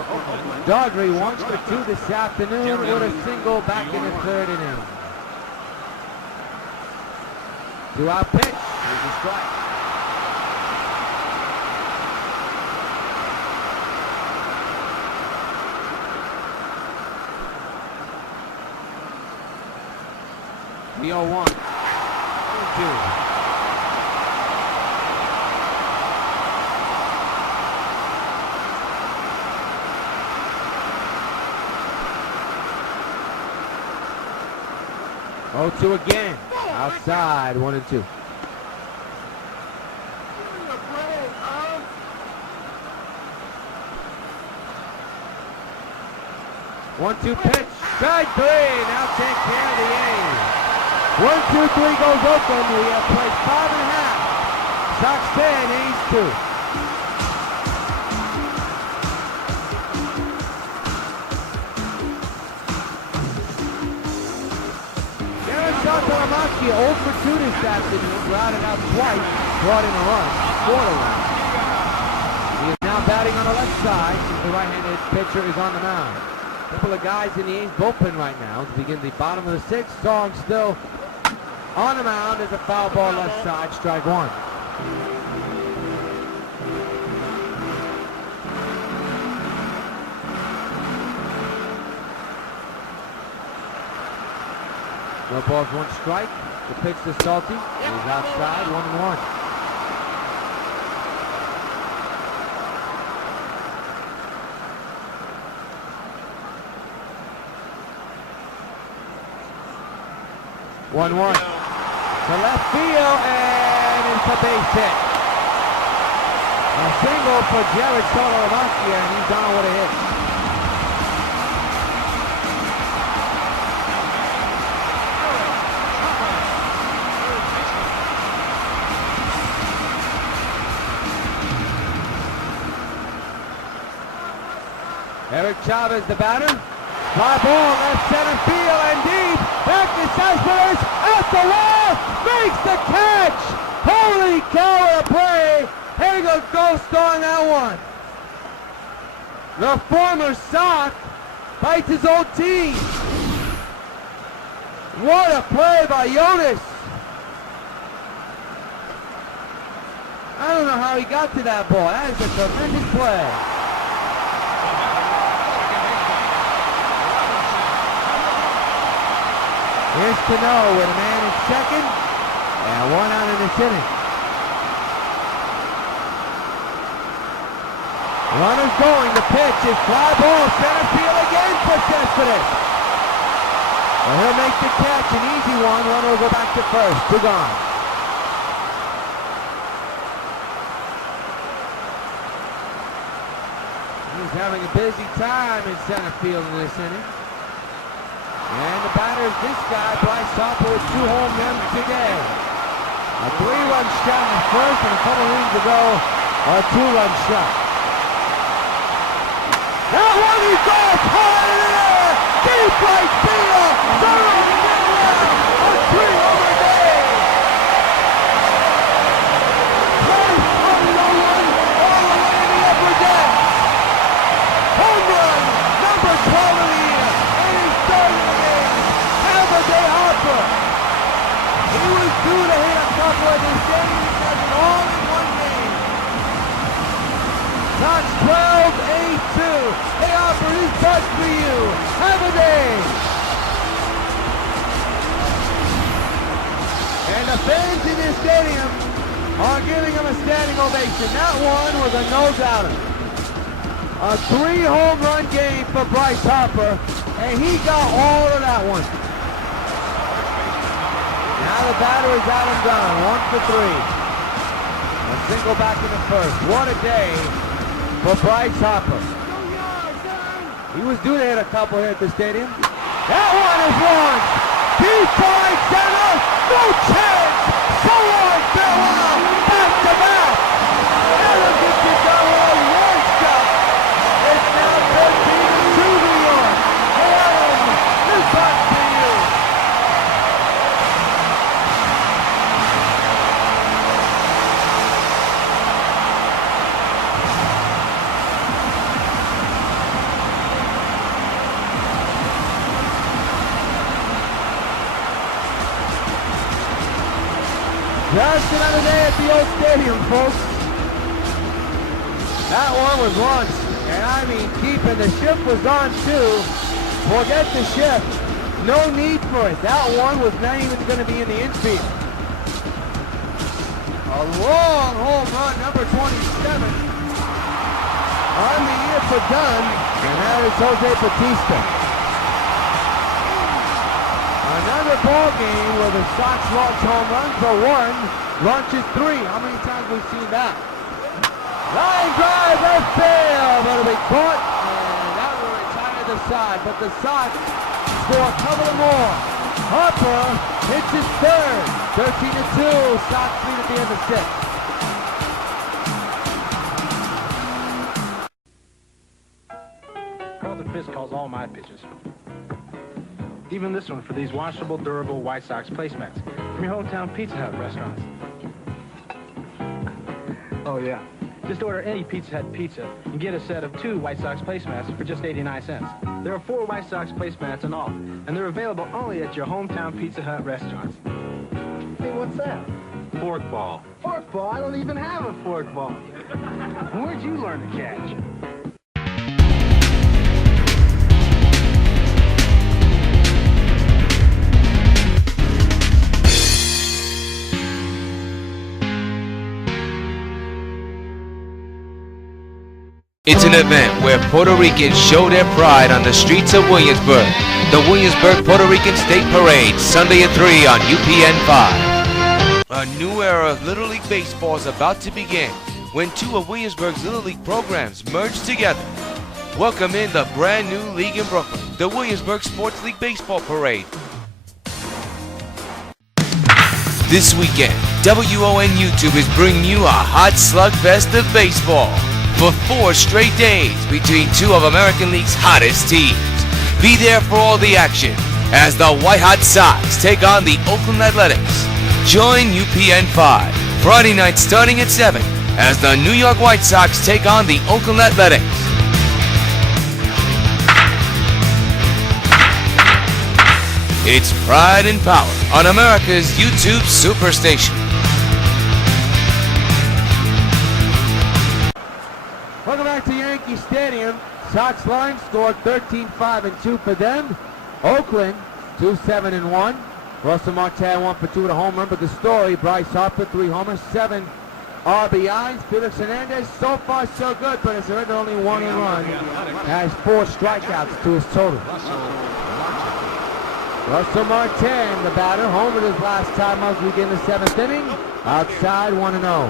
Daughtry. 1 for 2 this afternoon with a single back in the 3rd inning. 2-out pitch. Here's a strike. The 0-1. 0-2 again. Outside, 1-2. One-two pitch, strike 3. Now take care of the A's. 1-2-3 goes Oakland. We have played 5.5. Sox 10, A's 2. Saltalamacchia 0 for 2 this afternoon, grounded out twice, brought in a run, 4-1. He is now batting on the left side since the right-handed pitcher is on the mound. A couple of guys in the A's bullpen right now to begin the bottom of the 6th. Song still on the mound as a foul ball left side, strike 1. No balls, 1 strike. The pitch to Salty is outside, 1-1. 1-1. To left field, and it's a base hit. A single for Jared Soto-Lamacchia, and he's on with a hit. Eric Chavez, the batter. Fly ball, left center field, and deep. Back to Cespedes, at the wall, makes the catch. Holy cow, what a play. Hagel ghost on that one. The former Sox bites his old team. What a play by Jonas. I don't know how he got to that ball. That is a tremendous play. Here's Cano with a man in second and one out in this inning. Runners going, the pitch is fly ball, center field again for Cespedes. Well, he'll make the catch, an easy one. Runner will go back to first, 2 gone. He's having a busy time in center field in this inning. And the batter is this guy, Bryce Harper, with 2 home runs today. A 3-run shot in the first, and a couple innings ago, a 2-run shot. That one he goes high in the air, deep right field, Soto in the ground, a 3-homer day. Bryce Harper on one, all the way in the upper deck. Home run, number 12 of the year, and he's third in the game. Have a day, Harper. He was due to hit a couple of this game. He has it all in one game. Sox 12, 8-2. Hey, Harper, this buzz for you. Have a day. And the fans in this stadium are giving him a standing ovation. That one was a no-doubter. A 3-home run game for Bryce Harper, and he got all of that one. Now the batter is Adam Dunn, 1 for 3. A single back in the first. What a day for Bryce Harper. He was due to hit a couple here at the stadium. That one is launched. Deep right center. No chance. So long, farewell. Back to back. Adam gets it done with one shot. It's now 13-2 New York. Hey, Adam, this one's for you. Just another day at the old stadium, folks. That one was launched, and I mean deep, and the shift was on too. Forget the shift. No need for it. That one was not even going to be in the infield. A long home run, number 27. On the year for Dunn, and that is Jose Bautista. Another ball game where the Sox launch home runs for 1, launches 3. How many times have we seen that? Line drive, left field, but it'll be caught, and that will retire the side. But the Sox score a couple more. Harper hits his third. 13-2. Sox lead at the end of 6. Carlton Fisk calls all my pitches. Even this one for these washable, durable White Sox placemats from your hometown Pizza Hut restaurants. Oh, yeah. Just order any Pizza Hut pizza and get a set of 2 White Sox placemats for just 89 cents. There are 4 White Sox placemats in all, and they're available only at your hometown Pizza Hut restaurants. Hey, what's that? Fork ball. Fork ball? I don't even have a fork ball. Where'd you learn to catch? It's an event where Puerto Ricans show their pride on the streets of Williamsburg. the Williamsburg Puerto Rican State Parade, Sunday at 3 on UPN 5. A new era of Little League Baseball is about to begin when two of Williamsburg's Little League programs merge together. Welcome in the brand new league in Brooklyn, the Williamsburg Sports League Baseball Parade. This weekend, WON YouTube is bringing you a hot slug-fest of baseball for 4 straight days between two of American League's hottest teams. Be there for all the action as the White Hot Sox take on the Oakland Athletics. Join UPN 5 Friday night starting at 7 as the New York White Sox take on the Oakland Athletics. It's Pride and Power on America's YouTube Superstation. Welcome back to Yankee Stadium. Sox line scored 13-5-2 for them. Oakland 2-7-1. Russell Marte 1 for 2 with a home run. But the story: Bryce Harper 3 homers, 7 RBIs. Felix Hernandez, so far so good, but it's already only 1 run. Has 4 strikeouts to his total. Russell Marte, the batter, homered his last time as we begin the 7th inning. Outside 1-0.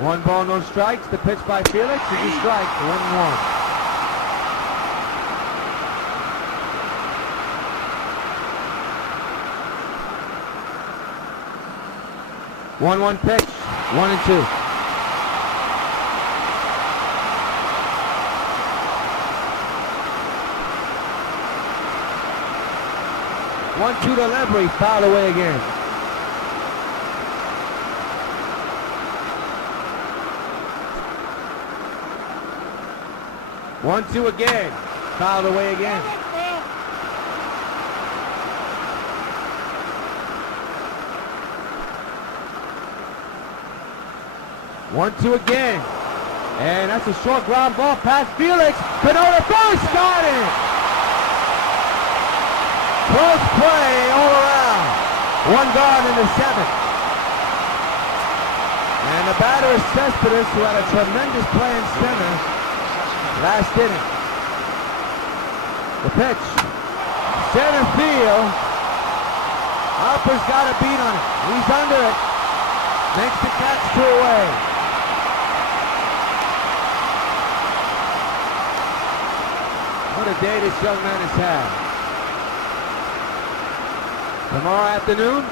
One ball, no strikes. The pitch by Felix is a strike. 1-1. One pitch. 1-2. One-two delivery, fouled away again. One-two again, fouled away again. One-two again, and that's a short ground ball past Felix. Pinota first, got it. Close play all around. 1 gone in the 7th. And the batter is Cespedes, who had a tremendous play in center last inning. The pitch. Center field. Harper's got a beat on it. He's under it. Makes the catch 2 away. What a day this young man has had. Tomorrow afternoon,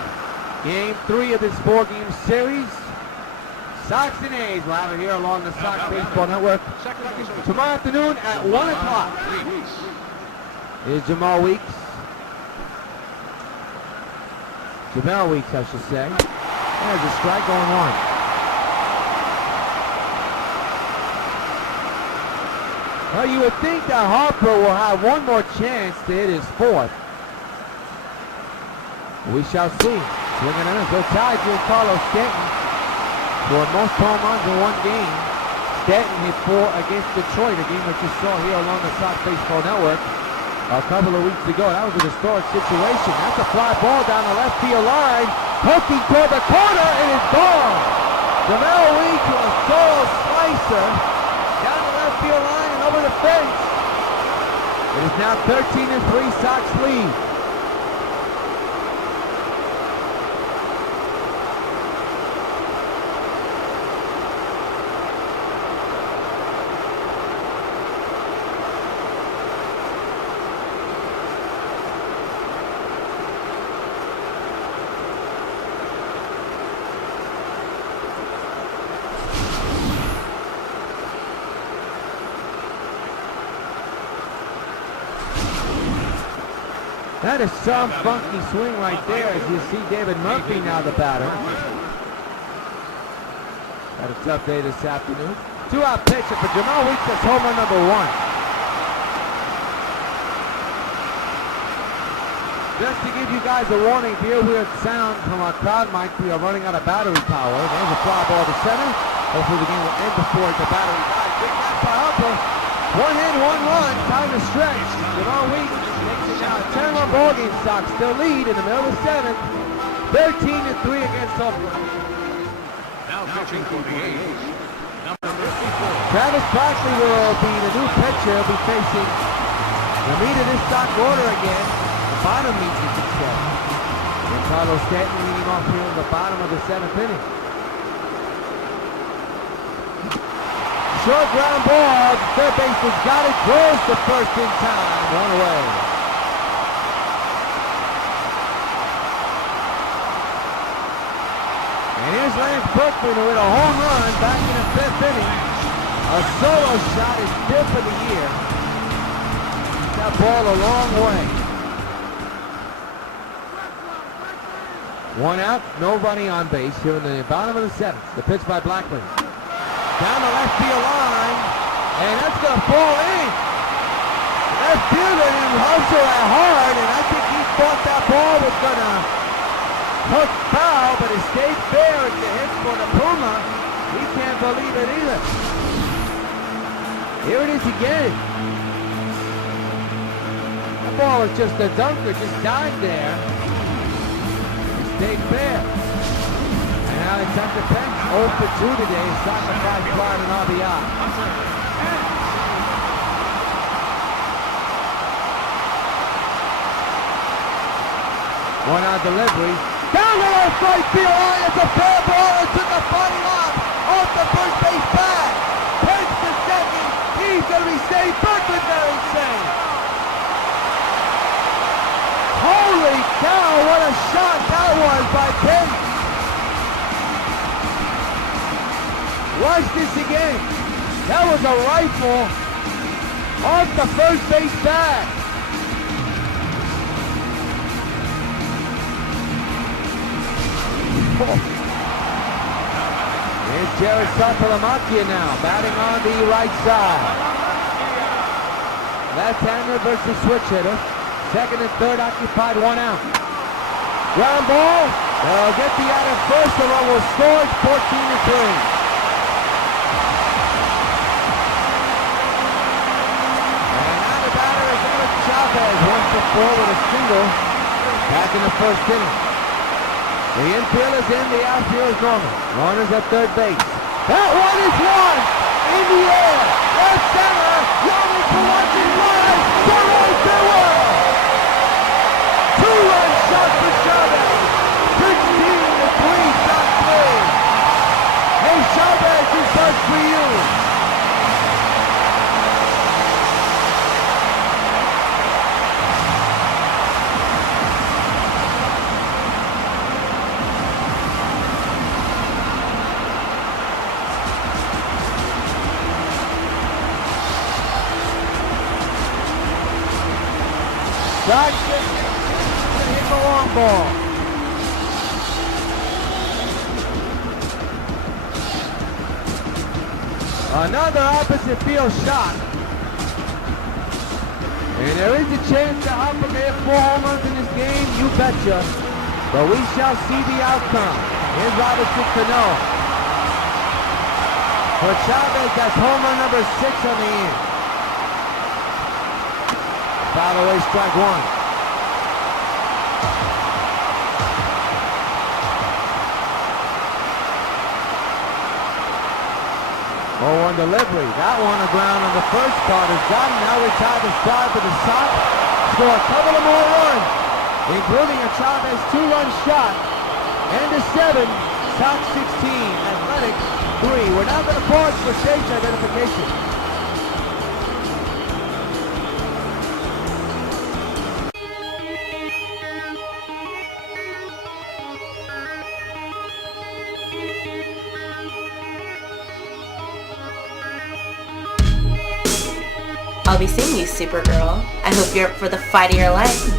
Game 3 of this 4-game series. Sox and A's will have it here along the Sox Baseball Network. Tomorrow afternoon at 1 o'clock. Here's Jamal Weeks. Jamal Weeks, I should say. There's a strike going on. Well, you would think that Harper will have one more chance to hit his 4th. We shall see. Swinging in, so tied Giancarlo Stanton for most home runs in 1 game. Stanton hit 4 against Detroit, a game that you saw here along the Sox Baseball Network a couple of weeks ago. That was a historic situation. That's a fly ball down the left field line, poking toward the corner, and it's gone. Jamal Weeks with a solo slicer down the left field line and over the fence. It is now 13-3 Sox lead. That is some funky swing right there as you see David Murphy now the batter. Had a tough day this afternoon. 2-out pitch for Jamal Weeks. That's home run number 1. Just to give you guys a warning, if you hear weird sound from our crowd mic, we are running out of battery power. There's a fly ball to center. Hopefully the game will end before the battery dies. Big catch by Harper. 1 hit, 1 run. Time to stretch. Jamal Weeks makes it now a 10-run ball game. Sox still lead in the middle of the 7th. 13-3 against Oakland. Now pitching for the A's, number 54. Travis Barkley will be the new pitcher. He'll be facing the meat of this stock order again. The bottom meat, you could say. And Carlos Stanton leading off here in the bottom of the 7th inning. Short ground ball. Third baseman's got it. Throws to first in time. One away. And here's Lance Berkman with a home run back in the 5th inning. A solo shot is 5th of the year. That ball a long way. One out, nobody on base here in the bottom of the 7th. The pitch by Blackman. Down the left field line, and that's going to fall in. Left fielder didn't hustle that hard, and I think he thought that ball was going to hook foul, but it stayed fair. It's a hit for the Puma. He can't believe it either. Here it is again. That ball was just a dunker, just dived there. It stayed fair. And now it's at the bench, 0 for 2 today. Sacrifice fly and RBI. One out delivery. Down the left right field line. It's a fair ball. It took a fighting off the first base bag. Pence to second. He's going to be safe. Berkman very safe. Holy cow, what a shot that was by Pence. Watch this again. That was a rifle off the first base bag. Here's Jared Saltalamacchia now, batting on the right side. Left-hander versus switch hitter. Second and third occupied, 1 out. Ground ball. They'll get the out at first. The run will score. It's 14-3. Chavez, 1 for 4 with a single. Back in the first inning. The infield is in, the outfield is normal. Runners at third base. That one is launched in the air. Left center. Young for watching live. The right field. 2-run shot for Chavez. 16-3, shot 3. Hey Chavez, this does for you. Sox hit the long ball. Another opposite field shot. And there is a chance that Hopper may have 4 home runs in this game, you betcha. But we shall see the outcome. Here's Robinson Cano. For Chavez, that's home run number 6 on the end. Foul away, strike 1. 0-1 delivery. That one a ground on the first part is gotten. Now retired the side for the Sox. Score a couple of more runs, including a Chavez 2-run shot. And a 7. Sox 16. Athletics 3. We're now going to pause for stage identification. I'll be seeing you, Supergirl. I hope you're up for the fight of your life.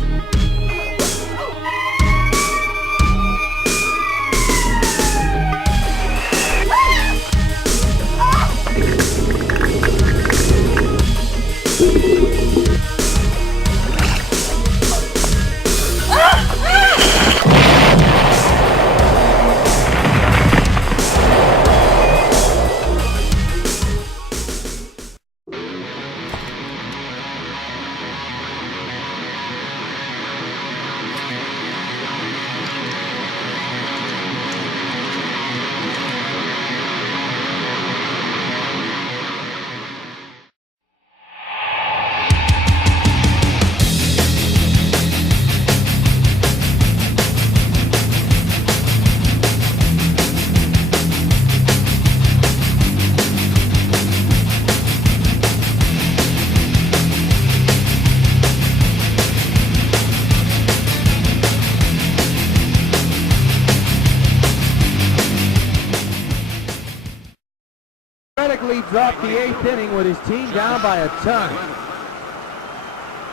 Dramatically dropped the 8th inning with his team down by a ton.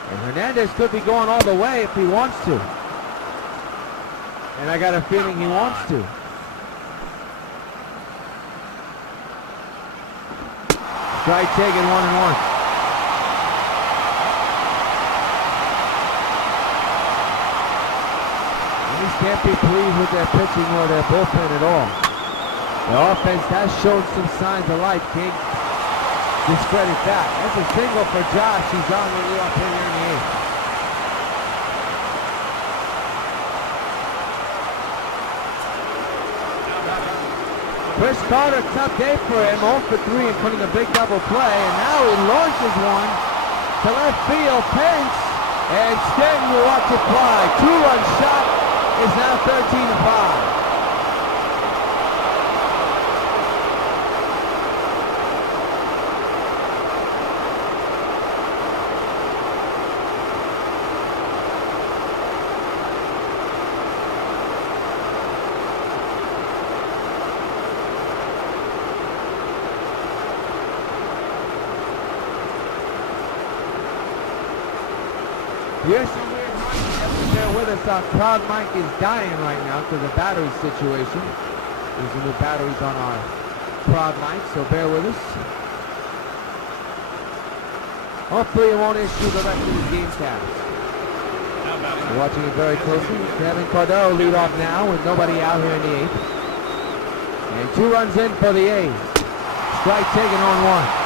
And Hernandez could be going all the way if he wants to. And I got a feeling he wants to. Strike taken, 1-1. These can't be pleased with their pitching or their bullpen at all. The offense has shown some signs of life. Can't discredit that. That's a single for Josh. He's on the leadoff hitter in the 8th. Chris Carter, tough day for him, 0 for 3 and putting a big double play, and now he launches one to left field, Pence, and Stanton will watch it fly. 2-run shot is now 13-5. Here's some weird mic. You have to bear with us. Our crowd mic is dying right now because of battery situation. There's some new batteries on our crowd mic, so bear with us. Hopefully it won't issue the rest of the game cast. We're watching it very closely. Kevin Cordero lead off now with nobody out here in the 8th. And 2 runs in for the A's. Strike taken on 1.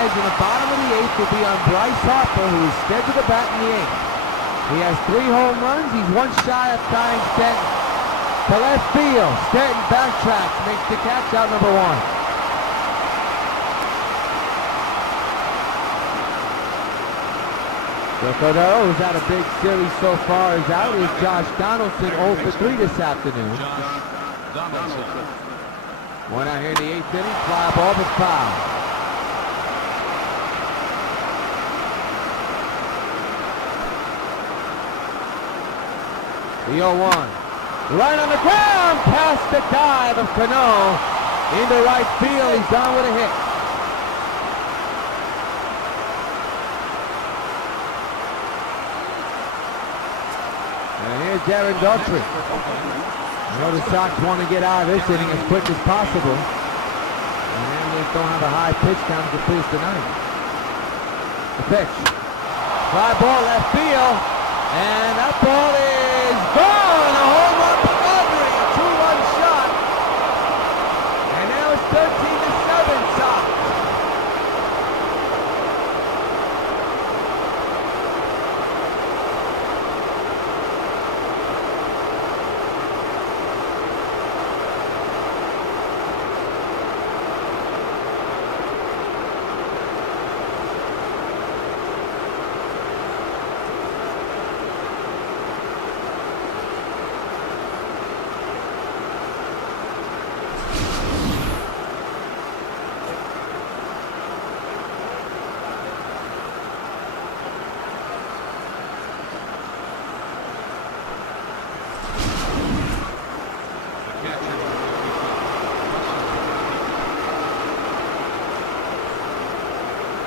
In the bottom of the 8th will be on Bryce Harper, who is scheduled to bat in the 8th. He has 3 home runs. He's 1 shy of tying Stanton to left field. Stanton backtracks, makes the catch, out number 1. So Cordero, who's had a big series so far, is out. Is Josh Donaldson 0 for 3 this afternoon. One out here in the 8th inning, fly ball but foul. The 0-1. Right on the ground, past the dive of Cano. Into right field, he's down with a hit. And here's Darren Daughtry. You know the Sox want to get out of this inning as quick as possible. And the Indians don't have a high pitch count to please tonight. The pitch. Fly ball left field. And that ball is gone! A home run for Audrey, a 2-run shot. And now it's 13-7 Sox.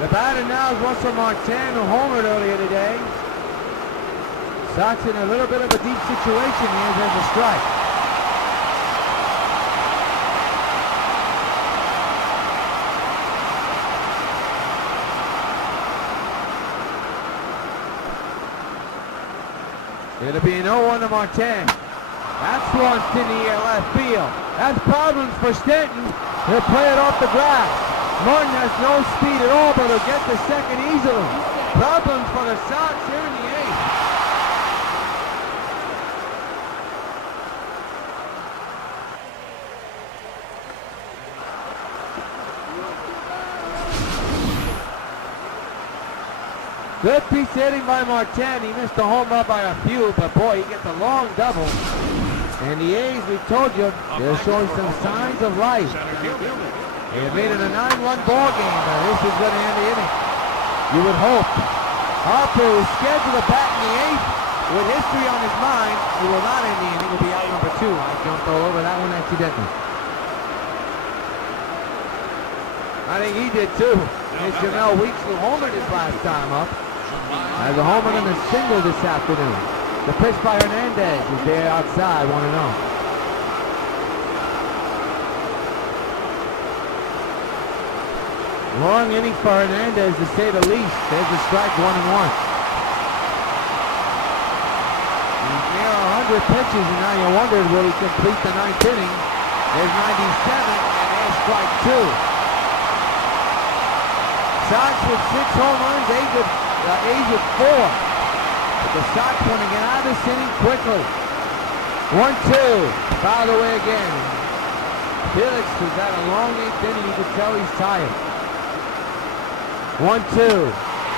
The batter now is Russell Martin, who homered earlier today. Sox in a little bit of a deep situation here. There's a strike. It'll be an 0-1 to Martin. That's launched in the air left field. That's problems for Stanton. He'll play it off the grass. Martin has no speed at all, but he'll get the second easily. Problems for the Sox here in the 8th. Good piece of hitting by Martin. He missed the home run by a few, but boy, he gets a long double. And the A's, we told you, they're showing some signs of life. They have made it a 9-run ball game. Now this is going to end the inning. You would hope. Harper is scheduled to bat in the 8th. With history on his mind, he will not end the inning. He will be out number 2. I jumped all over that one accidentally. I think he did too. It's Jamel Weeks who homered his last time up. As a homer and a single this afternoon. The pitch by Hernandez is there outside, 1-0. Long innings for Hernandez, to say the least. There's a strike, 1-1. He's near 100 pitches, and now you wondered, will he complete the 9th inning? There's 97, and there's strike 2. Sox with 6 home runs, A's with 4. But the Sox want to get out of this inning quickly. 1-2, fouled away again. Felix was at a long 8th inning, you could tell he's tired. 1-2.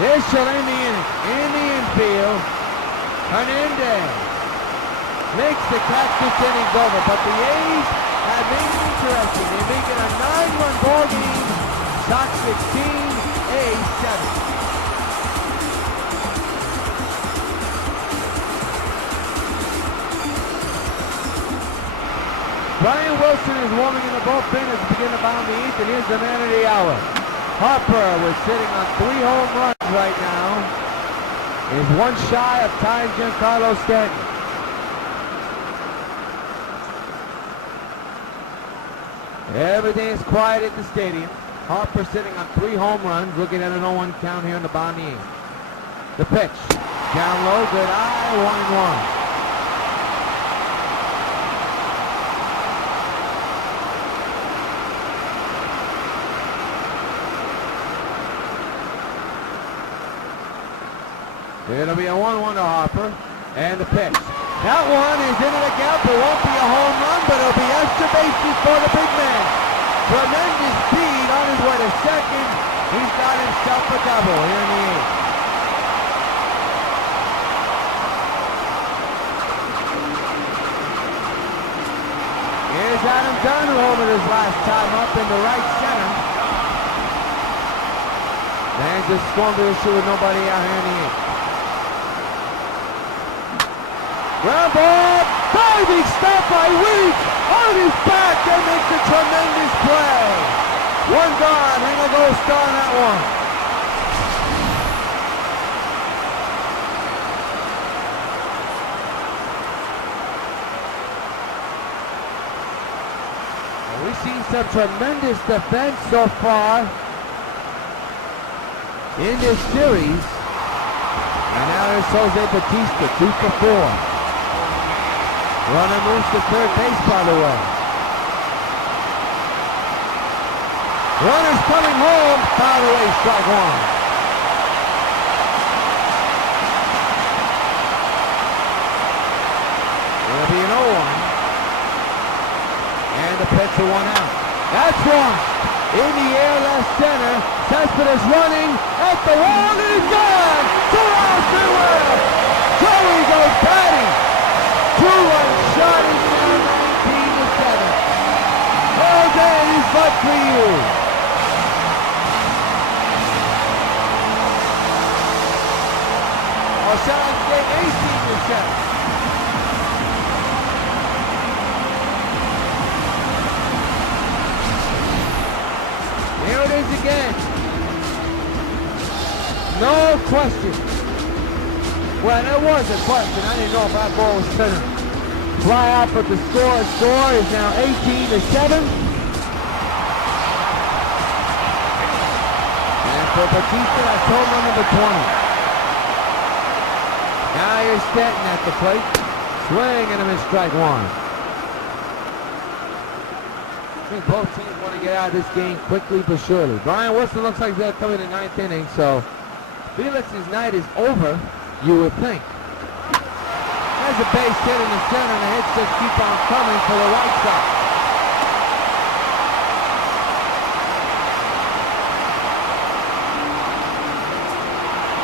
This shall end the inning. In the infield, Hernandez makes the catch. This inning's over, but the A's have made it interesting. They make it a 9-run ball game. Sox 16, A's 7. Brian Wilson is warming in the bullpen as we begin to bottom the 8th, and here's the man of the hour. Harper was sitting on 3 home runs right now. Is 1 shy of tying Giancarlo Stanton. Everything is quiet at the stadium. Harper sitting on 3 home runs, looking at an 0-1 count here in the bottom of the 8th. The pitch. Down low, good eye, 1-1. It'll be a 1-1 to Harper. And the pitch. That one is into the gap. It won't be a home run, but it'll be extra bases for the big man. Tremendous speed on his way to second. He's got himself a double here in the 8th. Here's Adam Dunn, who homered his last time up in the right center. And just going to the issue with nobody out here in the 8th. Ground ball, diving stop by Weeks, on his back and makes a tremendous play. 1 gone, hang a goal star on that one. Well, we've seen some tremendous defense so far in this series. And now there's Jose Bautista, 2 for 4. Runner moves to third base, by the way. Runner's coming home, foul away, strike 1. It'll be an 0-1. And the pitch for 1 out. That's 1. In the air, left center. Cespedes running at the wall, and he's gone! 2-out, 3-well! Joey goes batting! 2-run shot is now 19-7. All day, he's but for you. Or shall I say 18-7. Here it is again. No question. Well, there was a question. I didn't know if that ball was center. Fly out, but the score is now 18-7. And for Bautista, that's home run number 20. Now here's Stanton at the plate. Swing and a miss, strike 1. I think both teams want to get out of this game quickly but surely. Brian Wilson looks like they're coming in the 9th inning, so Felix's night is over, you would think. There's a base hit in the center, and the hits just keep on coming for the White Sox.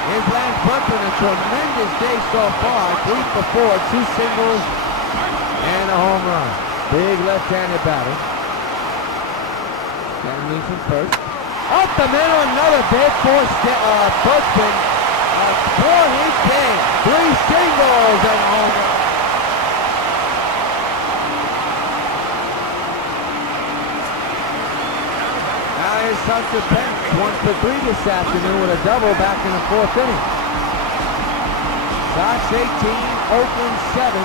Here's Lance Brunton, a tremendous day so far. 3 for 4, 2 singles, and a home run. Big left-handed batter. Ken Leeson first. Up the middle, another big Bushman. A 4-hit game. 3 singles and a home run. Now here's Sox are back 1 for 3 this afternoon with a double back in the 4th inning. Sox 18, Oakland 7.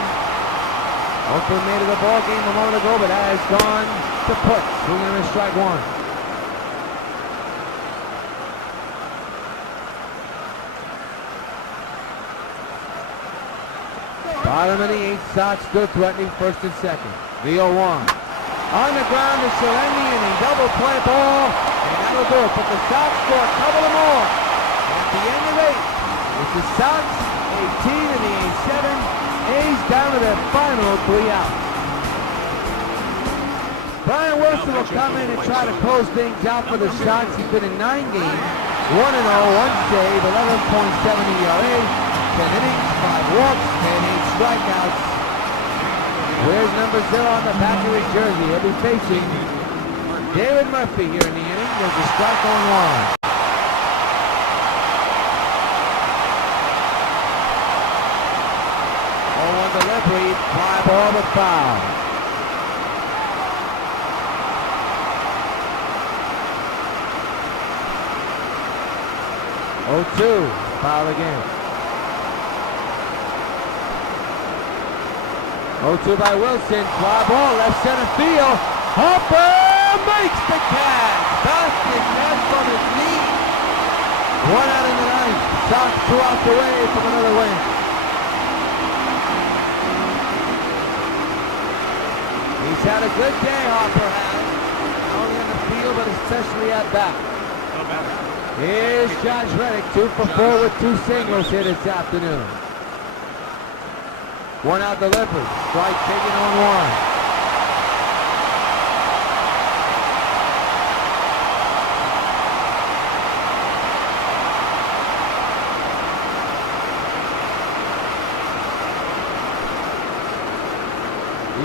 Oakland made it a ball game a moment ago, but has gone to put. Swinging and a strike one. Bottom of the 8th, Sox still threatening first and second. WO.N. On the ground to surrender the inning. Double play ball, and that'll do it. But the Sox score a couple of more. At the end of 8, it's the Sox 18 and the A's 7. A's down to their final 3 outs. Brian Wilson will come in and try to close things out for the Sox. He's been in 9 games, 1-0, 1 save, 11.7 ERA, 10 innings, 5 walks, and 8 strikeouts. Wears number 0 on the back of his jersey. He'll be facing David Murphy here in the inning. There's a strike on 1. Delivery, fly ball but foul. Oh, 2, foul again. 0-2 by Wilson, fly ball, left center field. Harper makes the catch. Basket catch from his knee. 1 out in the 9th. Sox 2 out the way from another win. He's had a good day, Harper has. Not only on the field, but especially at bat. Here's Josh Reddick, 2 for 4 with 2 singles here this afternoon. 1 out delivery. Strike taken on 1.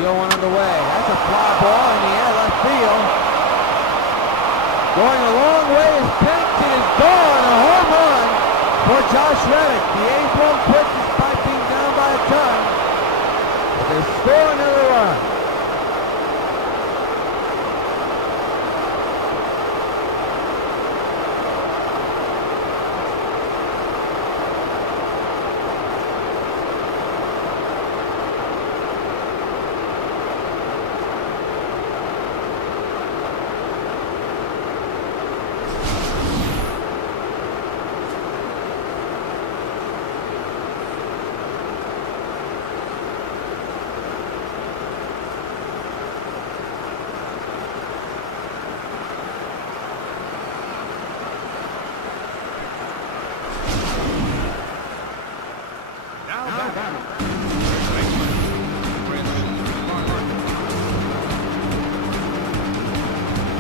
One on the way. That's a fly ball in the air left field. Going a long way is Pennington is gone. A home run for Josh Reddick. The 8th one quick despite being down by a ton. But they score another run.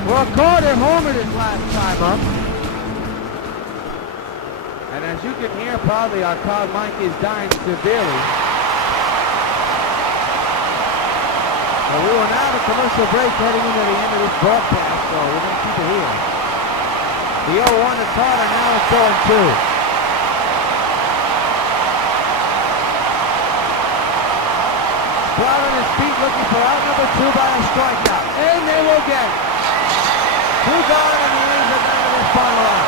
Well, Carter homered his last time up. And as you can hear, probably our crowd mic is dying severely. So we will now have a commercial break heading into the end of this broadcast, so we're going to keep it here. The 0-1 to Carter, now it's 0-2. Sprout on his feet looking for out number 2 by a strikeout. And they will get it. 2 gone, and the A's are down to their final out.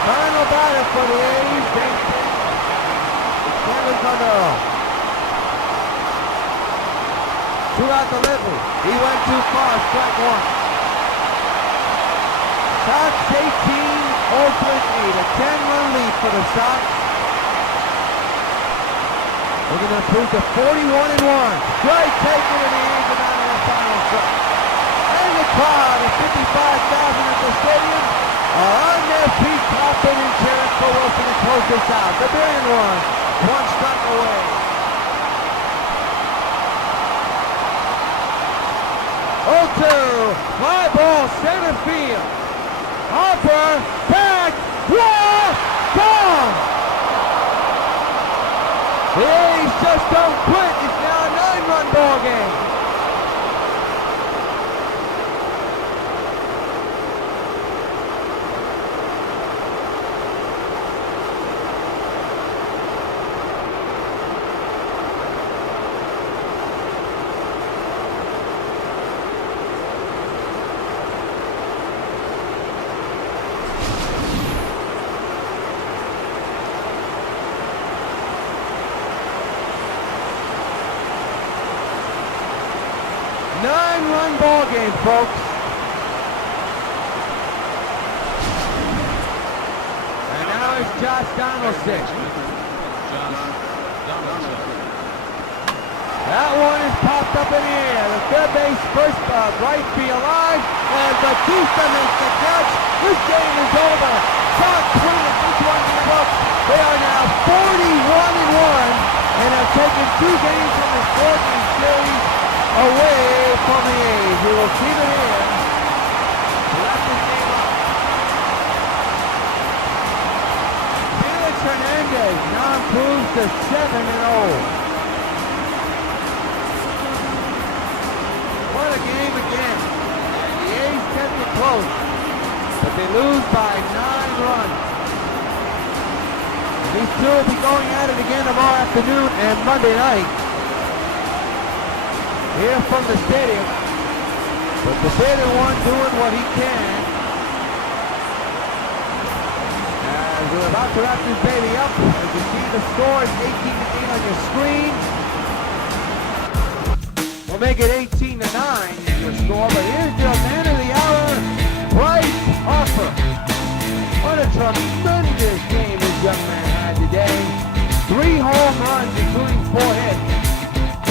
Final batter for the A's, Kevin Cordero. 2 out delivery. He went too far, strike 1. Sox 18, Oakland 8. A 10-run lead for the Sox. We're going to improve to 41-1. Great taken, and the A's are down to their final strike. And the crowd of 55,000 at the stadium are on their feet, clapping and cheering for Wilson to close this out. The Billion run, 1 strike away. 0-2, fly ball, center field. Harper, back, walk, gone. The A's just don't quit. It's now a 9-run ball game. 9-run ball game, folks. And now it's Josh Donaldson. That one is popped up in the air. The third base, first right field line, and Batista makes the catch. This game is over. Sox win it. This one's in the books. They are now 41-1, and have taken 2 games from this 4-game series away from the A's. We will keep it in. Wrap this game up. Felix Hernandez now improves to 7-0. What a game again. And the A's kept it close, but they lose by 9 runs. And these two will be going at it again tomorrow afternoon and Monday night here from the stadium. But the batter one doing what he can. As we're about to wrap this baby up, as you see the score is 18-8 on your screen. We'll make it 18-9 your score, but here's your man of the hour, Bryce Harper. What a tremendous game this young man had today. 3 home runs, including 4 hits.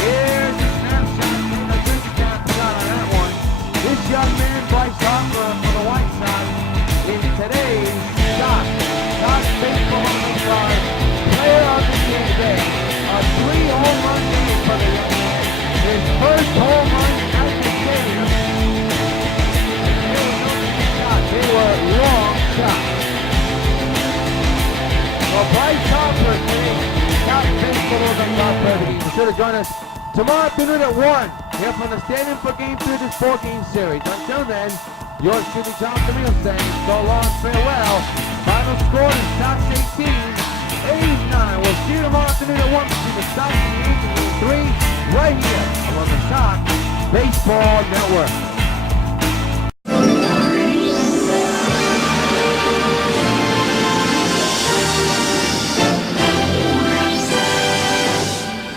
Here's a snapshot, a good snapshot on that one. This young man, Bryce Harper, for the White Sox, is today's Sox baseball player of the game today. A 3 home run game for the young man. His first home run at the stadium. There were no shots. They were long shots. Well, Bryce Harper is top baseball of the top player. Be sure to join us tomorrow afternoon at 1 here from the stadium for Game 2 of this 4-game series. Until then, yours truly, Tom Camille, saying so long, farewell. Final score is Sox 18, A's 9. We'll see you tomorrow afternoon at 1 between the Sox and the A's in Game 3. Right here on the Sox Baseball Network.